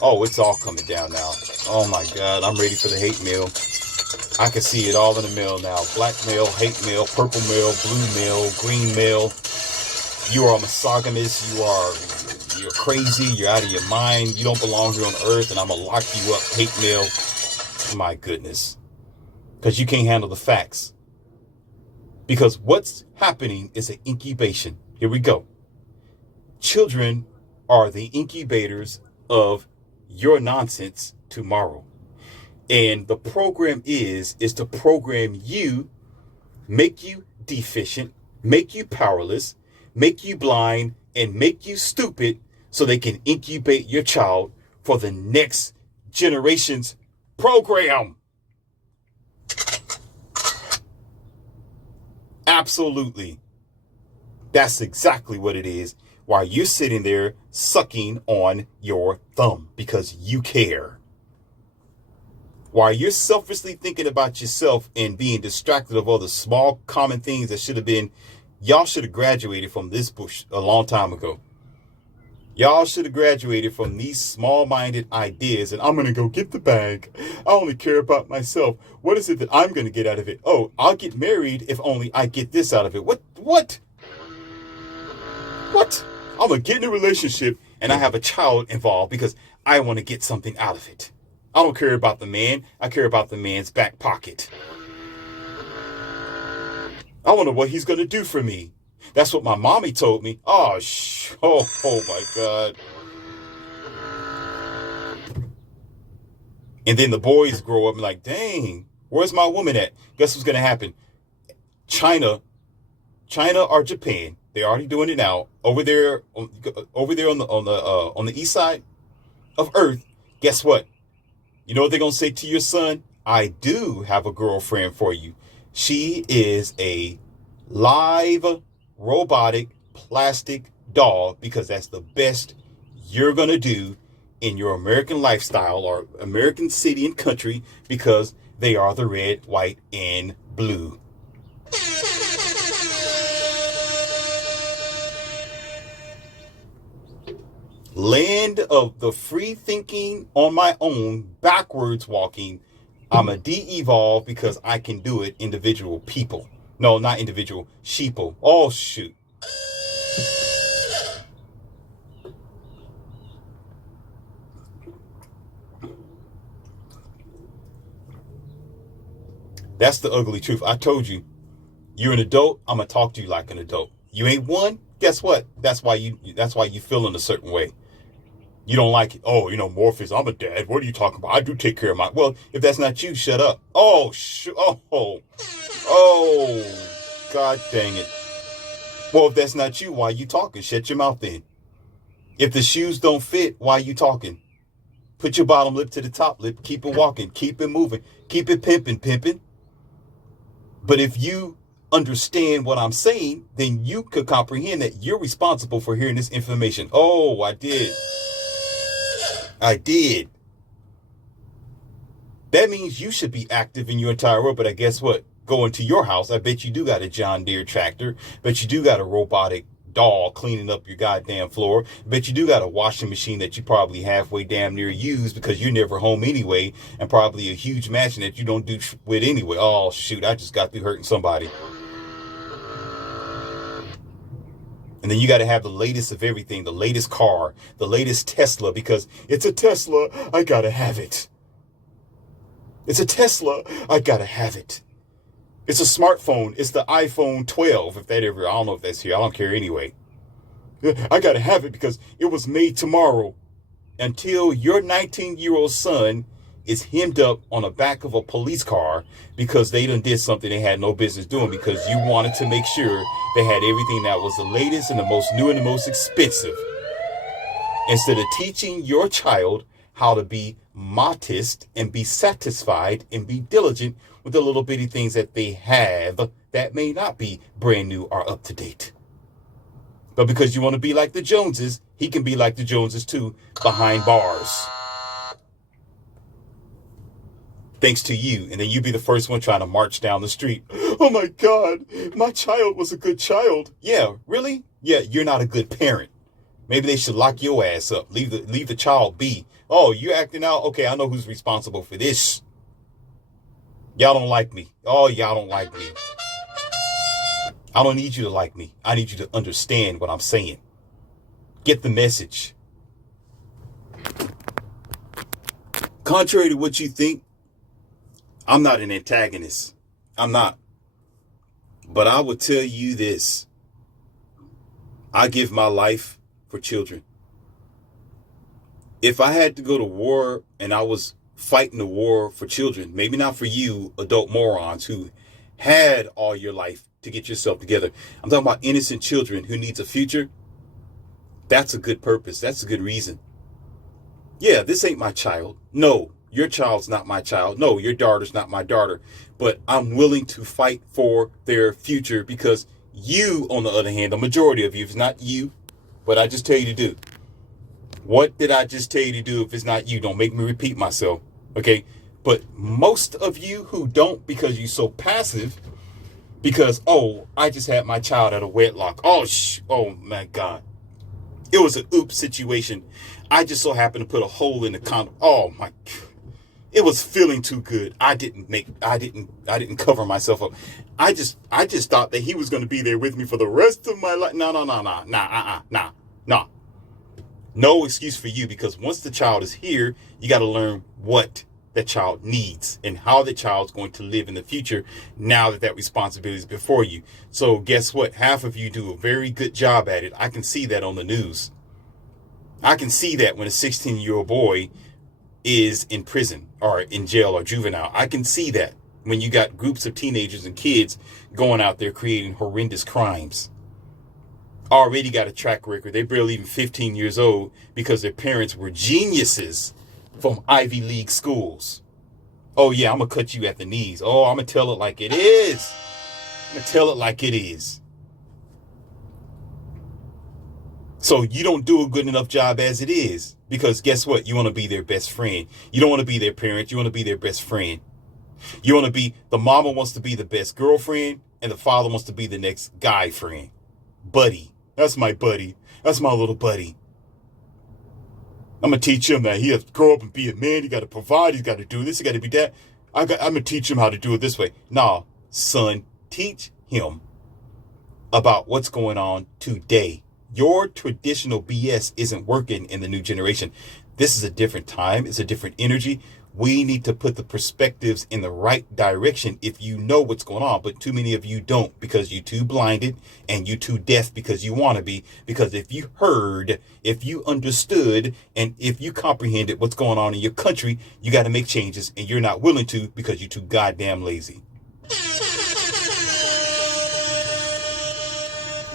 Oh, it's all coming down now. Oh my God. I'm ready for the hate mail. I can see it all in the mail now. Black mail, hate mail, purple mail, blue mail, green mail. You are a misogynist. You're crazy. You're out of your mind. You don't belong here on earth, and I'm going to lock you up. Hate mail. My goodness. Because you can't handle the facts. Because what's happening is an incubation. Here we go. Children are the incubators of your nonsense tomorrow. And the program is to program you, make you deficient, make you powerless, make you blind, and make you stupid so they can incubate your child for the next generation's program. Absolutely. That's exactly what it is. While you're sitting there sucking on your thumb because you care. While you're selfishly thinking about yourself and being distracted of other small common things that should have been, y'all should have graduated from this bush a long time ago. Y'all should have graduated from these small-minded ideas, and I'm going to go get the bag. I only care about myself. What is it that I'm going to get out of it? Oh, I'll get married if only I get this out of it. What? I'm going to get in a relationship and I have a child involved because I want to get something out of it. I don't care about the man. I care about the man's back pocket. I wonder what he's going to do for me. That's what my mommy told me. Oh my God. And then the boys grow up and like, dang, where's my woman at? Guess what's going to happen? China or Japan, they're already doing it now. Over there on the east side of Earth, guess what? You know what they're going to say to your son? I do have a girlfriend for you. She is a live robotic plastic doll because that's the best you're going to do in your American lifestyle or American city and country because they are the red, white, and blue. Land of the free thinking on my own, backwards walking. I'm a de-evolve because I can do it. Individual people. No, not individual. Sheeple. Oh, shoot. That's the ugly truth. I told you. You're an adult. I'm going to talk to you like an adult. You ain't one. Guess what? That's why you feel in a certain way. You don't like it. Oh, Morpheus, I'm a dad. What are you talking about? I do take care of my... Well, if that's not you, shut up. Oh, God dang it. Well, if that's not you, why are you talking? Shut your mouth then. If the shoes don't fit, why are you talking? Put your bottom lip to the top lip. Keep it walking. Keep it moving. Keep it pimping. But if you understand what I'm saying, then you could comprehend that you're responsible for hearing this information. Oh, I did. That means you should be active in your entire world. But I guess what? Go into your house. I bet you do got a John Deere tractor. Bet you do got a robotic doll cleaning up your goddamn floor. Bet you do got a washing machine that you probably halfway damn near use because you're never home anyway. And probably a huge mansion that you don't do with anyway. Oh, shoot. I just got through hurting somebody. And then you got to have the latest of everything, the latest car, the latest Tesla, because it's a Tesla. I got to have it. It's a Tesla. I got to have it. It's a smartphone. It's the iPhone 12. If that ever, I don't know if that's here. I don't care anyway. I got to have it because it was made tomorrow. Until your 19-year-old son is hemmed up on the back of a police car because they done did something they had no business doing because you wanted to make sure they had everything that was the latest and the most new and the most expensive. Instead of teaching your child how to be modest and be satisfied and be diligent with the little bitty things that they have that may not be brand new or up to date. But because you want to be like the Joneses, he can be like the Joneses too, behind bars. Thanks to you. And then you be the first one trying to march down the street. Oh my God, my child was a good child. Yeah, really? Yeah, you're not a good parent. Maybe they should lock your ass up. Leave the child be. Oh, you acting out? Okay, I know who's responsible for this. Y'all don't like me. Oh, y'all don't like me. I don't need you to like me. I need you to understand what I'm saying. Get the message. Contrary to what you think, I'm not an antagonist. I'm not. But I will tell you this. I give my life for children. If I had to go to war and I was fighting the war for children, maybe not for you adult morons who had all your life to get yourself together. I'm talking about innocent children who needs a future. That's a good purpose. That's a good reason. Yeah, this ain't my child. No. Your child's not my child. No, your daughter's not my daughter. But I'm willing to fight for their future because you, on the other hand, the majority of you, if it's not you, what I just tell you to do. What did I just tell you to do if it's not you? Don't make me repeat myself. Okay? But most of you who don't because you're so passive, because, oh, I just had my child at a wedlock. Oh, my God. It was an oops situation. I just so happened to put a hole in the condom. Oh my, it was feeling too good. I didn't cover myself up. I just thought that he was going to be there with me for the rest of my life. No. No excuse for you, because once the child is here, you got to learn what that child needs and how the child's going to live in the future now that responsibility is before you. So guess what? Half of you do a very good job at it. I can see that on the news. I can see that when a 16-year-old boy is in prison or in jail or juvenile. I can see that when you got groups of teenagers and kids going out there creating horrendous crimes. Already got a track record. They're barely even 15 years old because their parents were geniuses from Ivy League schools. Oh yeah, I'm going to cut you at the knees. Oh, I'm going to tell it like it is. I'm going to tell it like it is. So you don't do a good enough job as it is, because guess what? You want to be their best friend. You don't want to be their parent. You want to be their best friend. You want to be, the mama wants to be the best girlfriend, and the father wants to be the next guy friend. Buddy. That's my buddy. That's my little buddy. I'm going to teach him that he has to grow up and be a man. He got to provide. He's got to do this. He got to be that. I'm going to teach him how to do it this way. Nah, son, teach him about what's going on today. Your traditional BS isn't working in the new generation. This is a different time. It's a different energy. We need to put the perspectives in the right direction if you know what's going on. But too many of you don't, because you're too blinded and you're too deaf because you want to be. Because if you heard, if you understood, and if you comprehended what's going on in your country, you got to make changes, and you're not willing to because you're too goddamn lazy.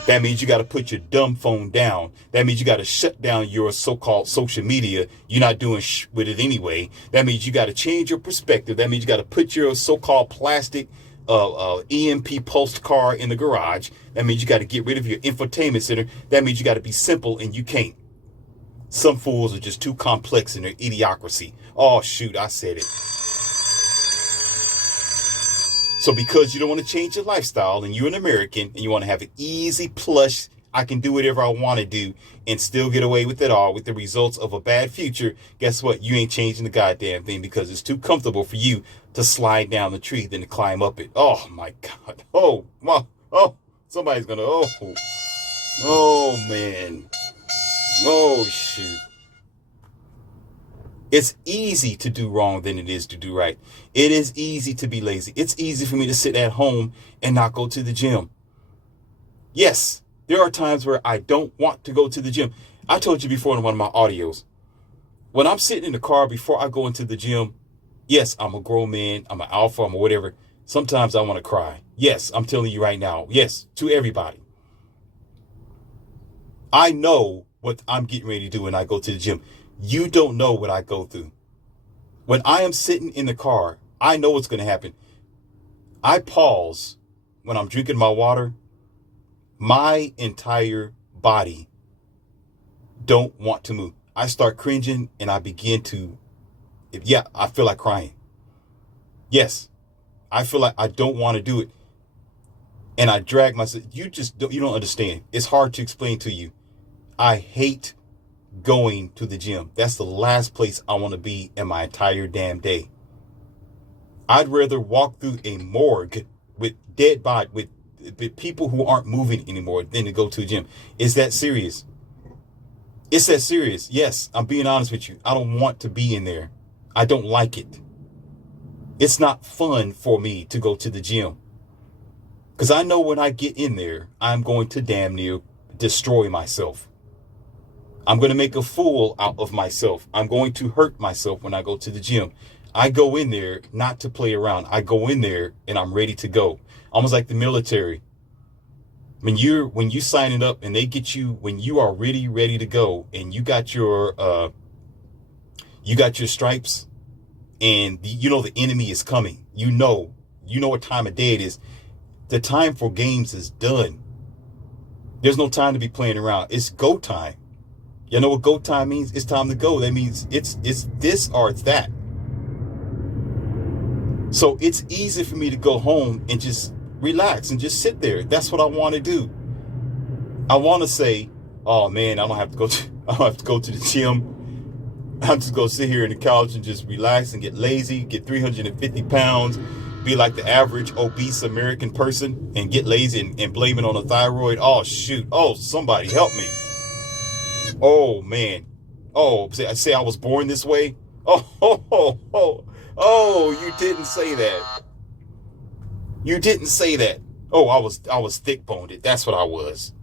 That means you got to put your dumb phone down. That means you got to shut down your so-called social media. You're not doing with it anyway. That means you got to change your perspective. That means you got to put your so-called plastic EMP pulsed car in the garage. That means you got to get rid of your infotainment center. That means you got to be simple, and you can't. Some fools are just too complex in their idiocracy. Oh, shoot, I said it. So because you don't want to change your lifestyle, and you're an American, and you want to have an easy, plush, I can do whatever I want to do and still get away with it all with the results of a bad future, guess what? You ain't changing the goddamn thing, because it's too comfortable for you to slide down the tree than to climb up it. Oh, my God. Oh, my. Oh, somebody's going to. Oh, man. Oh, shoot. It's easy to do wrong than it is to do right. It is easy to be lazy. It's easy for me to sit at home and not go to the gym. Yes, there are times where I don't want to go to the gym. I told you before in one of my audios, when I'm sitting in the car before I go into the gym, yes, I'm a grown man, I'm an alpha, I'm a whatever. Sometimes I want to cry. Yes, I'm telling you right now. Yes, to everybody. I know what I'm getting ready to do when I go to the gym. You don't know what I go through. When I am sitting in the car, I know what's going to happen. I pause when I'm drinking my water. My entire body don't want to move. I start cringing and I begin to, I feel like crying. Yes, I feel like I don't want to do it. And I drag myself. You don't understand. It's hard to explain to you. I hate going to the gym. That's the last place I want to be in my entire damn day. I'd rather walk through a morgue with dead body, with people who aren't moving anymore, than to go to a gym. It's that serious. It's that serious. Yes, I'm being honest with you. I don't want to be in there. I don't like it. It's not fun for me to go to the gym, because I know when I get in there, I'm going to damn near destroy myself. I'm going to make a fool out of myself. I'm going to hurt myself when I go to the gym. I go in there not to play around. I go in there and I'm ready to go. Almost like the military. When you signing up and they get you, when you are ready to go, and you got your stripes, and you know the enemy is coming. You know what time of day it is. The time for games is done. There's no time to be playing around. It's go time. You know what go time means? It's time to go. That means it's this or it's that. So it's easy for me to go home and just relax and just sit there. That's what I want to do. I want to say, oh man, I don't have to go to the gym. I'm just going to sit here in the couch and just relax and get lazy, get 350 pounds, be like the average obese American person and get lazy and blame it on the thyroid. Oh, shoot. Oh, somebody help me. Oh, man. Oh, say I was born this way. Oh, you didn't say that. You didn't say that. Oh, I was thick-boned. That's what I was.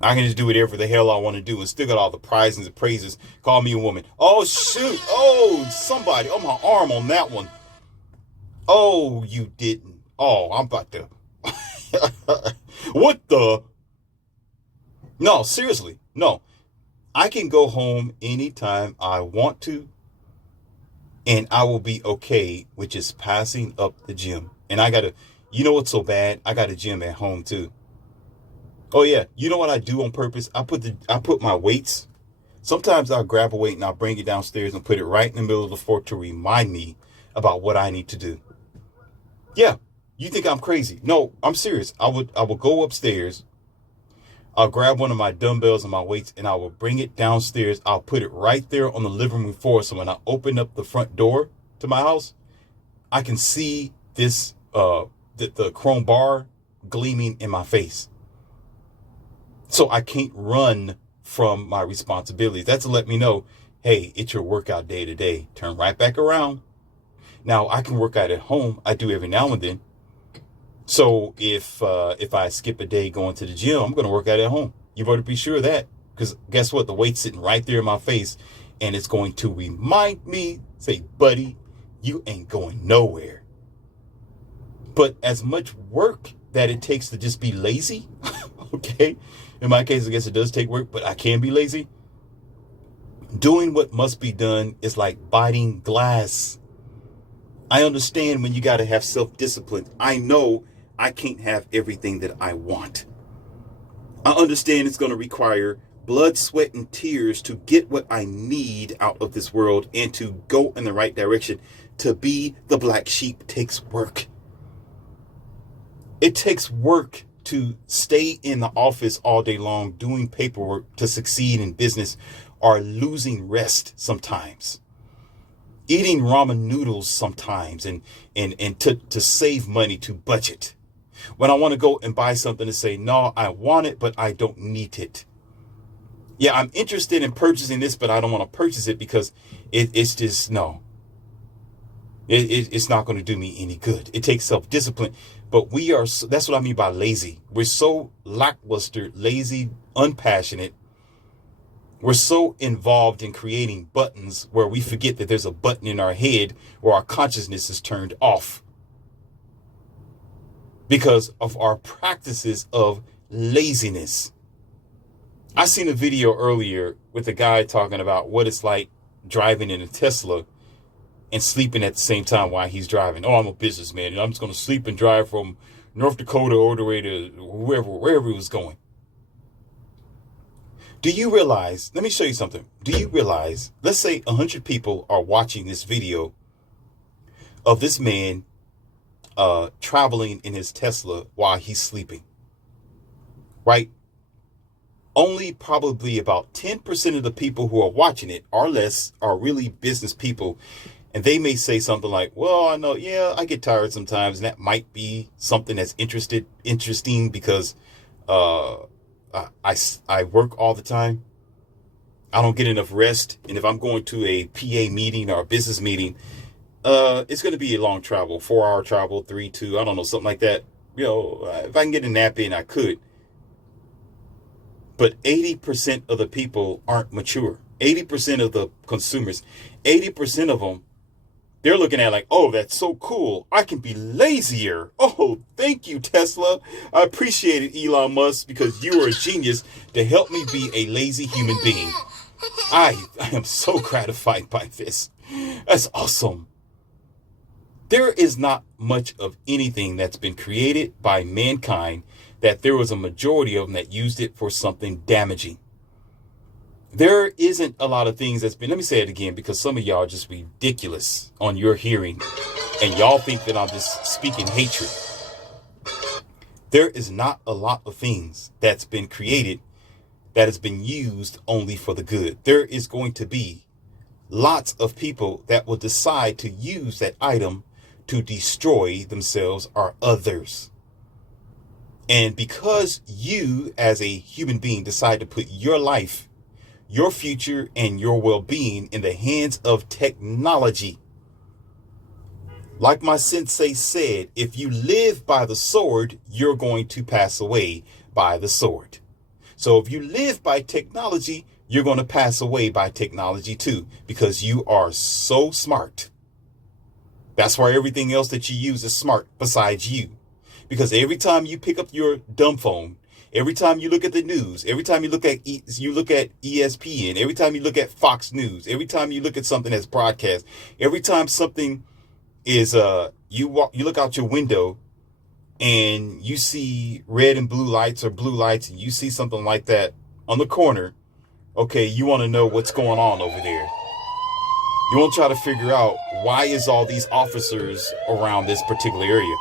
I can just do whatever the hell I want to do and still got all the prizes and praises. Call me a woman. Oh, shoot. Oh, somebody. Oh, my arm on that one. Oh, you didn't. Oh, I'm about to. What the? No, seriously. No. I can go home anytime I want to, and I will be okay with just passing up the gym. And you know what's so bad? I got a gym at home too. Oh yeah, you know what I do on purpose? I put my weights. Sometimes I'll grab a weight and I'll bring it downstairs and put it right in the middle of the floor to remind me about what I need to do. Yeah, you think I'm crazy? No, I'm serious. I would go upstairs. I'll grab one of my dumbbells and my weights and I will bring it downstairs. I'll put it right there on the living room floor. So when I open up the front door to my house, I can see this the chrome bar gleaming in my face. So I can't run from my responsibilities. That's to let me know, hey, it's your workout day today. Turn right back around. Now I can work out at home. I do every now and then. So if I skip a day going to the gym, I'm going to work out at home. You better be sure of that. Because guess what? The weight's sitting right there in my face. And it's going to remind me, say, buddy, you ain't going nowhere. But as much work that it takes to just be lazy, okay? In my case, I guess it does take work, but I can be lazy. Doing what must be done is like biting glass. I understand when you got to have self-discipline. I know I can't have everything that I want. I understand it's going to require blood, sweat, and tears to get what I need out of this world and to go in the right direction. To be the black sheep takes work. It takes work to stay in the office all day long doing paperwork to succeed in business or losing rest sometimes. Eating ramen noodles sometimes and to save money, to budget. When I want to go and buy something to say, no, I want it, but I don't need it. Yeah, I'm interested in purchasing this, but I don't want to purchase it because it's just, no. It's not going to do me any good. It takes self-discipline. But that's what I mean by lazy. We're so lackluster, lazy, unpassionate. We're so involved in creating buttons where we forget that there's a button in our head where our consciousness is turned off because of our practices of laziness. I seen a video earlier with a guy talking about what it's like driving in a Tesla and sleeping at the same time while he's driving. Oh, I'm a businessman and I'm just going to sleep and drive from North Dakota all the way to wherever he was going. Do you realize, let me show you something. Do you realize, let's say 100 people are watching this video of this man traveling in his Tesla while he's sleeping, right? Only probably about 10% of the people who are watching it or less are really business people. And they may say something like, well, I know, yeah, I get tired sometimes. And that might be something that's interesting because I work all the time. I don't get enough rest. And if I'm going to a PA meeting or a business meeting, it's going to be a long travel, 4-hour travel, 2, I don't know, something like that. You know, if I can get a nap in, I could. But 80% of the people aren't mature. 80% of the consumers, 80% of them, they're looking at like, oh, that's so cool. I can be lazier. Oh, thank you, Tesla. I appreciate it, Elon Musk, because you are a genius to help me be a lazy human being. I am so gratified by this. That's awesome. There is not much of anything that's been created by mankind that there was a majority of them that used it for something damaging. There isn't a lot of things that's been, let me say it again, because some of y'all are just ridiculous on your hearing and y'all think that I'm just speaking hatred. There is not a lot of things that's been created that has been used only for the good. There is going to be lots of people that will decide to use that item to destroy themselves or others. And because you as a human being decide to put your life, your future, and your well-being in the hands of technology, like my sensei said, if you live by the sword, you're going to pass away by the sword. So if you live by technology, you're going to pass away by technology too, because you are so smart. That's why everything else that you use is smart besides you. Because every time you pick up your dumb phone, every time you look at the news, every time you look at ESPN, every time you look at Fox News, every time you look at something that's broadcast, every time something is you look out your window and you see red and blue lights or blue lights, and you see something like that on the corner, okay, you want to know what's going on over there. You want to try to figure out, why is all these officers around this particular area?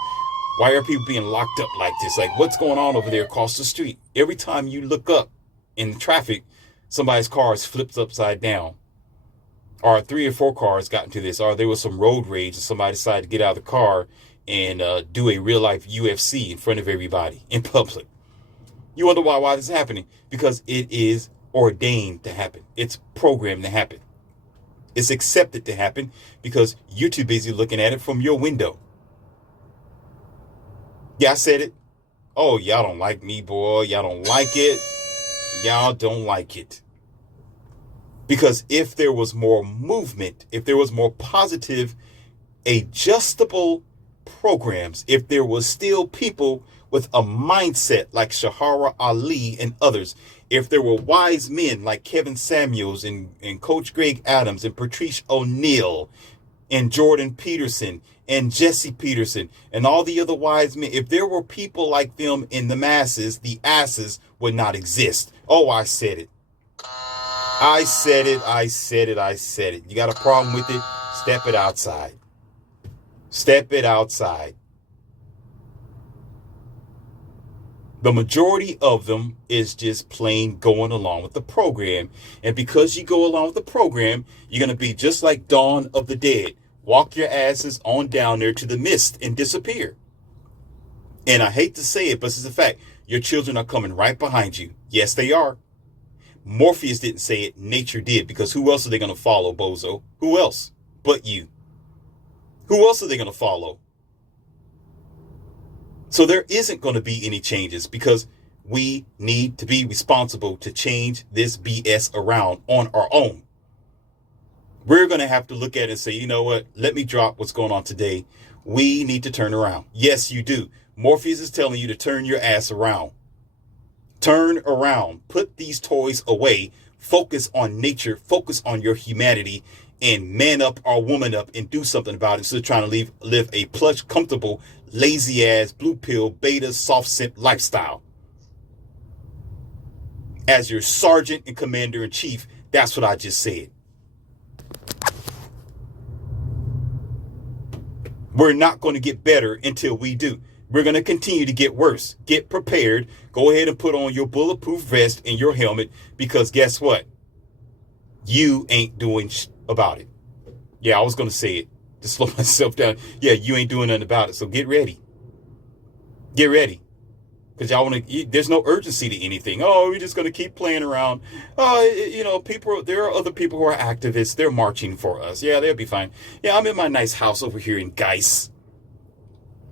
Why are people being locked up like this? Like, what's going on over there across the street? Every time you look up in traffic, somebody's car is flipped upside down. Or 3 or 4 cars got into this. Or there was some road rage and somebody decided to get out of the car and do a real life UFC in front of everybody in public. You wonder why this is happening? Because it is ordained to happen. It's programmed to happen. It's accepted to happen because you're too busy looking at it from your window. Yeah, I said it. Oh, y'all don't like me, boy. Y'all don't like it. Y'all don't like it. Because if there was more movement, if there was more positive, adjustable programs, if there was still people with a mindset like Shahara Ali and others, if there were wise men like Kevin Samuels and Coach Greg Adams and Patrice O'Neal and Jordan Peterson and Jesse Peterson and all the other wise men, if there were people like them in the masses, the asses would not exist. Oh, I said it. I said it. I said it. I said it. You got a problem with it? Step it outside. Step it outside. The majority of them is just plain going along with the program. And because you go along with the program, you're going to be just like Dawn of the Dead. Walk your asses on down there to the mist and disappear. And I hate to say it, but it's a fact. Your children are coming right behind you. Yes, they are. Morpheus didn't say it. Nature did. Because who else are they going to follow, bozo? Who else but you? Who else are they going to follow? So there isn't going to be any changes because we need to be responsible to change this BS around on our own. We're going to have to look at it and say, you know what? Let me drop what's going on today. We need to turn around. Yes, you do. Morpheus is telling you to turn your ass around. Turn around. Put these toys away. Focus on nature. Focus on your humanity. And man up or woman up and do something about it instead of trying to live a plush, comfortable, lazy-ass, blue pill, beta, soft simp lifestyle. As your sergeant and commander-in-chief, that's what I just said. We're not going to get better until we do. We're going to continue to get worse. Get prepared. Go ahead and put on your bulletproof vest and your helmet because guess what? You ain't doing about it. Yeah, I was going to say it to slow myself down. Yeah, you ain't doing nothing about it. So get ready. Get ready. Because y'all want to, there's no urgency to anything. Oh, we're just going to keep playing around. Oh, you know, there are other people who are activists. They're marching for us. Yeah, they'll be fine. Yeah, I'm in my nice house over here in Geis.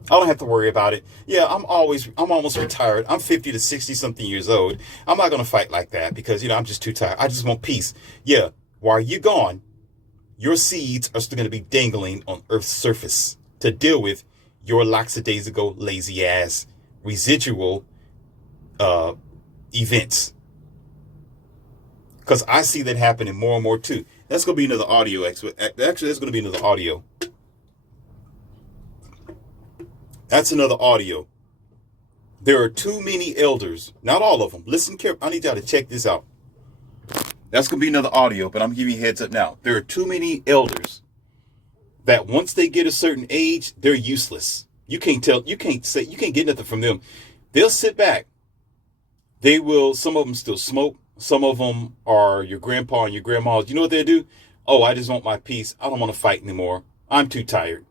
I don't have to worry about it. Yeah, I'm almost retired. I'm 50 to 60 something years old. I'm not going to fight like that because, you know, I'm just too tired. I just want peace. Yeah, while you're gone, your seeds are still going to be dangling on Earth's surface to deal with your lackadaisical, lazy ass residual events. Because I see that happening more and more too. That's going to be another audio. Actually, that's going to be another audio. That's another audio. There are too many elders. Not all of them. Listen carefully. I need y'all to check this out. That's going to be another audio, but I'm giving you a heads up now. There are too many elders that once they get a certain age, they're useless. You can't get nothing from them. They'll sit back. They will, some of them still smoke. Some of them are your grandpa and your grandma. You know what they'll do? Oh, I just want my peace. I don't want to fight anymore. I'm too tired.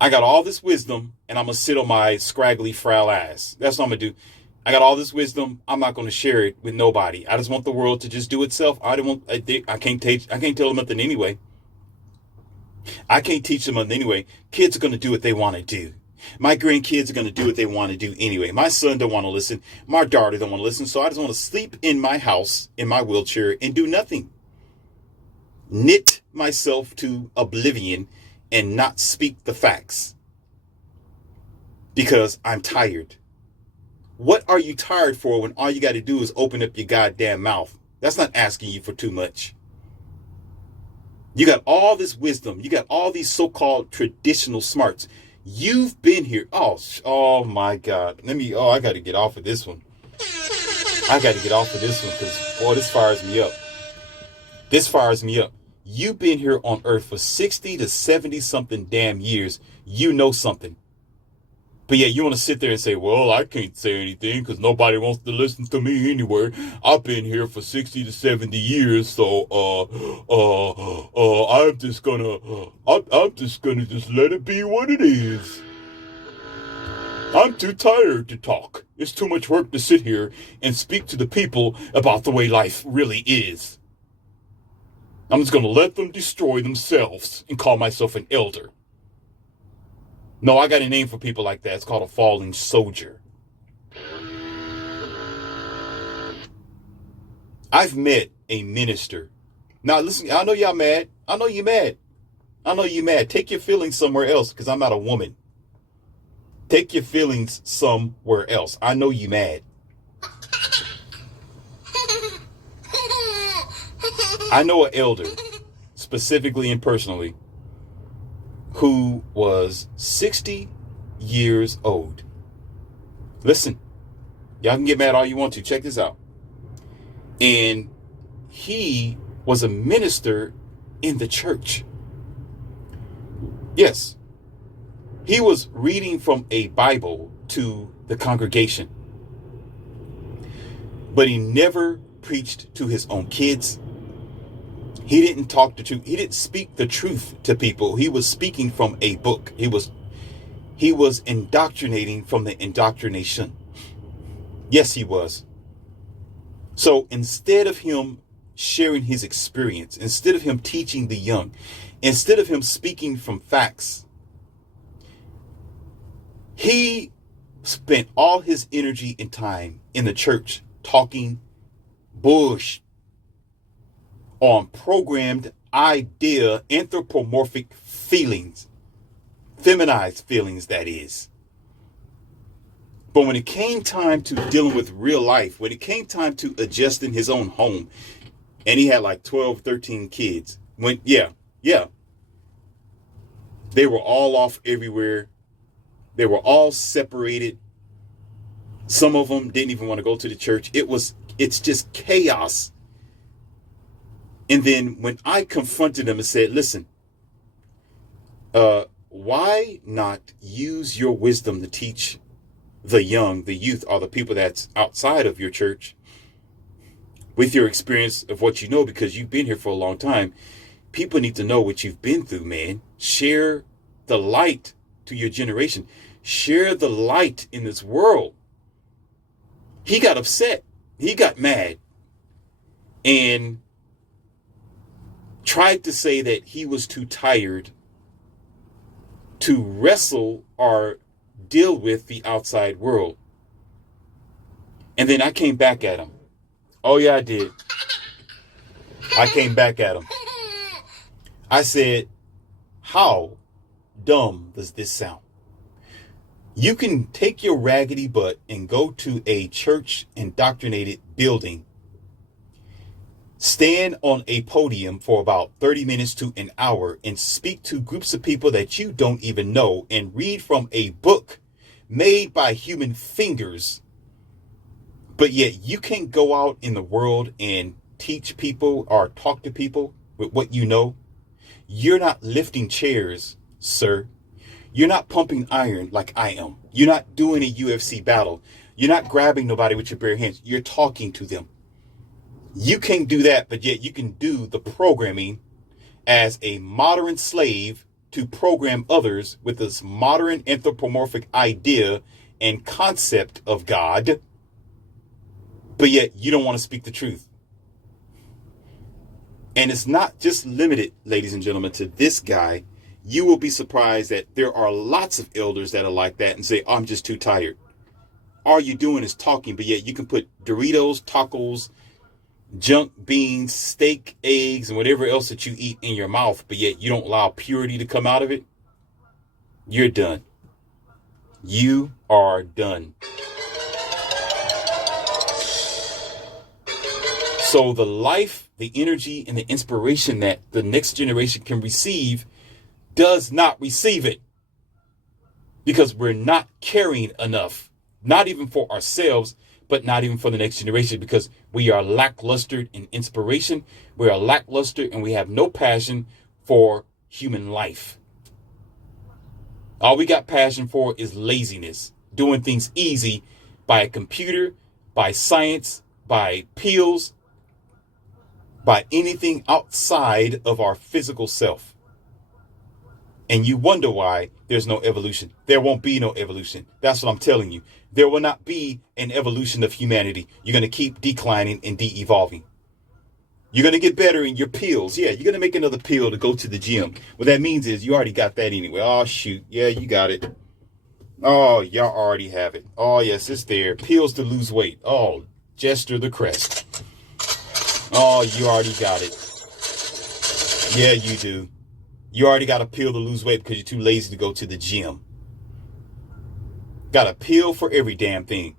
I got all this wisdom and I'm going to sit on my scraggly frail ass. That's what I'm going to do. I got all this wisdom. I'm not going to share it with nobody. I just want the world to just do itself. I can't tell them nothing anyway. I can't teach them nothing anyway. Kids are going to do what they want to do. My grandkids are going to do what they want to do anyway. My son don't want to listen. My daughter don't want to listen. So I just want to sleep in my house, in my wheelchair, and do nothing. Knit myself to oblivion and not speak the facts. Because I'm tired. What are you tired for when all you got to do is open up your goddamn mouth? That's not asking you for too much. You got all this wisdom. You got all these so-called traditional smarts. You've been here. Oh my God. I got to get off of this one. I got to get off of this one because, boy, this fires me up. This fires me up. You've been here on earth for 60 to 70 something damn years. You know something. But yeah, you want to sit there and say, well, I can't say anything because nobody wants to listen to me anyway. I've been here for 60 to 70 years. So, I'm just gonna just let it be what it is. I'm too tired to talk. It's too much work to sit here and speak to the people about the way life really is. I'm just going to let them destroy themselves and call myself an elder. No, I got a name for people like that. It's called a fallen soldier. I've met a minister. Now, listen, I know y'all mad. I know you mad. I know you mad. Take your feelings somewhere else because I'm not a woman. Take your feelings somewhere else. I know you mad. I know an elder, specifically and personally, who was 60 years old. Listen, y'all can get mad all you want to. Check this out. And he was a minister in the church. Yes. He was reading from a Bible to the congregation. But he never preached to his own kids. He didn't he didn't speak the truth to people. He was speaking from a book. He was indoctrinating from the indoctrination. Yes, he was. So instead of him sharing his experience, instead of him teaching the young, instead of him speaking from facts, he spent all his energy and time in the church talking bullshit on programmed idea, anthropomorphic feelings, feminized feelings, that is. But when it came time to dealing with real life, when it came time to adjusting his own home, and he had like 12, 13 kids, they were all off everywhere. They were all separated. Some of them didn't even want to go to the church. It's just chaos. And then when I confronted him and said, listen, why not use your wisdom to teach the young, the youth, or the people that's outside of your church with your experience of what you know, because you've been here for a long time. People need to know what you've been through, man. Share the light to your generation. Share the light in this world. He got upset. He got mad. And tried to say that he was too tired to wrestle or deal with the outside world. And then I came back at him. Oh yeah, I did. I came back at him. I said, how dumb does this sound? You can take your raggedy butt and go to a church indoctrinated building, stand on a podium for about 30 minutes to an hour and speak to groups of people that you don't even know and read from a book made by human fingers. But yet you can't go out in the world and teach people or talk to people with what you know. You're not lifting chairs, sir. You're not pumping iron like I am. You're not doing a UFC battle. You're not grabbing nobody with your bare hands. You're talking to them. You can't do that, but yet you can do the programming as a modern slave to program others with this modern anthropomorphic idea and concept of God, but yet you don't want to speak the truth. And it's not just limited, ladies and gentlemen, to this guy. You will be surprised that there are lots of elders that are like that and say, I'm just too tired. All you're doing is talking, but yet you can put Doritos, tacos, junk beans, steak, eggs, and whatever else that you eat in your mouth, but yet you don't allow purity to come out of it. You're done. You are done. So the life, the energy, and the inspiration that the next generation can receive does not receive it, because we're not caring enough, not even for ourselves, but not even for the next generation, because we are lackluster in inspiration. We are lackluster and we have no passion for human life. All we got passion for is laziness, doing things easy by a computer, by science, by pills, by anything outside of our physical self. And you wonder why there's no evolution. There won't be no evolution. That's what I'm telling you. There will not be an evolution of humanity. You're going to keep declining and de-evolving. You're going to get better in your pills. Yeah, you're going to make another pill to go to the gym. What that means is you already got that anyway. Oh, shoot. Yeah, you got it. Oh, y'all already have it. Oh, yes, it's there. Pills to lose weight. Oh, Jester the Crest. Oh, you already got it. Yeah, you do. You already got a pill to lose weight because you're too lazy to go to the gym. Got a pill for every damn thing.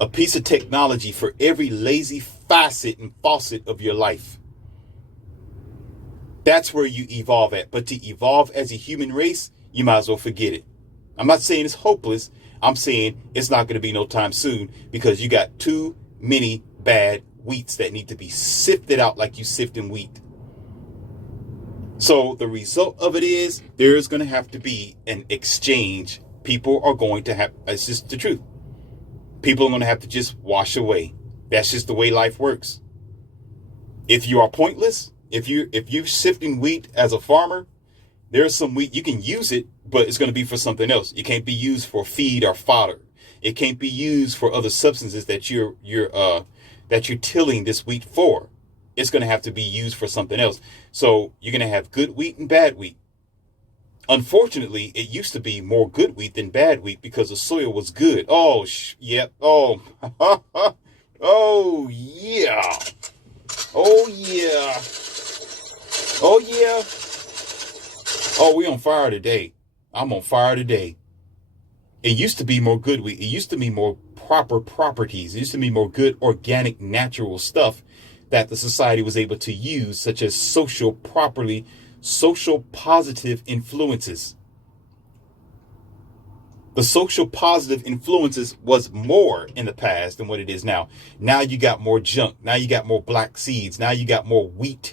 A piece of technology for every lazy facet and faucet of your life. That's where you evolve at. But to evolve as a human race, you might as well forget it. I'm not saying it's hopeless. I'm saying it's not going to be no time soon, because you got too many bad wheats that need to be sifted out like you sifting wheat. So the result of it is there's going to have to be an exchange. People are going to have, it's just the truth. People are going to have to just wash away. That's just the way life works. If you are pointless, if you're sifting wheat as a farmer, there's some wheat, you can use it, but it's going to be for something else. It can't be used for feed or fodder. It can't be used for other substances that you're tilling this wheat for. It's going to have to be used for something else. So you're going to have good wheat and bad wheat. Unfortunately, it used to be more good wheat than bad wheat because the soil was good. Oh, yep. Oh, oh, yeah. Oh, yeah. Oh, yeah. Oh, we on fire today. I'm on fire today. It used to be more good wheat. It used to be more proper properties. It used to be more good, organic, natural stuff that the society was able to use, such as social positive influences. The social positive influences was more in the past than what it is now. Now you got more junk. Now you got more black seeds. Now you got more weed.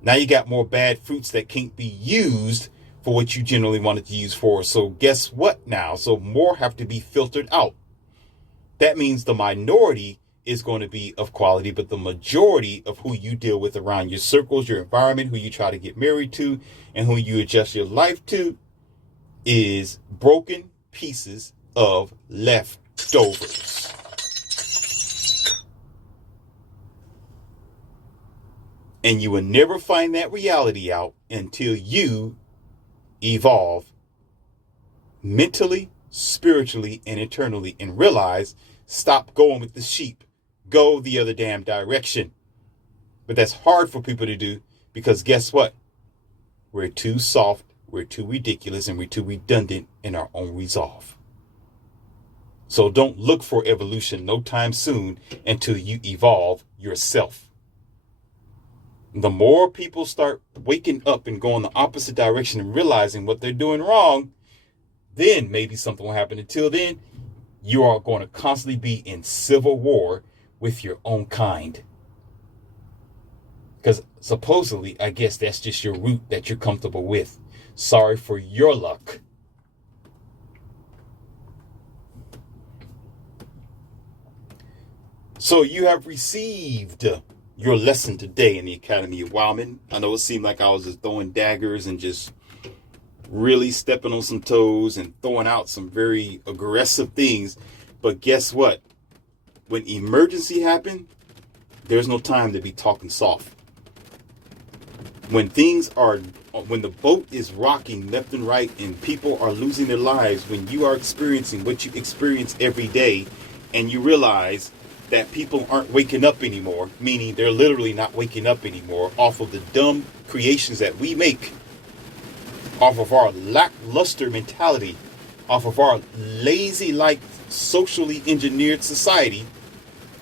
Now you got more bad fruits that can't be used for what you generally wanted to use for. So guess what now? So more have to be filtered out. That means the minority is going to be of quality, but the majority of who you deal with around your circles, your environment, who you try to get married to, and who you adjust your life to, is broken pieces of leftovers. And you will never find that reality out until you evolve mentally, spiritually, and eternally, and realize, stop going with the sheep. Go the other damn direction. But that's hard for people to do, because guess what? We're too soft, we're too ridiculous, and we're too redundant in our own resolve. So don't look for evolution no time soon until you evolve yourself. The more people start waking up and going the opposite direction and realizing what they're doing wrong, then maybe something will happen. Until then, you are going to constantly be in civil war with your own kind. Because supposedly, I guess that's just your route that you're comfortable with. Sorry for your luck. So you have received your lesson today in the Academy of Wildman. I know it seemed like I was just throwing daggers and just really stepping on some toes and throwing out some very aggressive things. But guess what? When emergency happened, there's no time to be talking soft. When the boat is rocking left and right and people are losing their lives, when you are experiencing what you experience every day and you realize that people aren't waking up anymore, meaning they're literally not waking up anymore off of the dumb creations that we make, off of our lackluster mentality, off of our lazy-like, socially engineered society,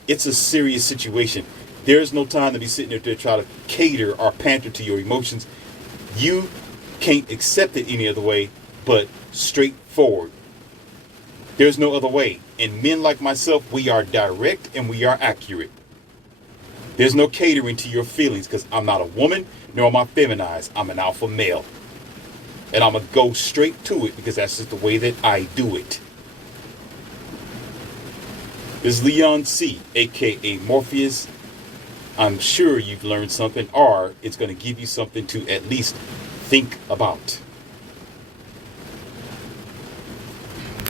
it's a serious situation. There's no time to be sitting there to try to cater or pander to your emotions. You can't accept it any other way but straightforward. There's no other way. And men like myself, we are direct and we are accurate. There's no catering to your feelings because I'm not a woman, nor am I feminized. I'm an alpha male. And I'm going to go straight to it because that's just the way that I do it. This is Leon C., a.k.a. Morpheus. I'm sure you've learned something, or it's going to give you something to at least think about.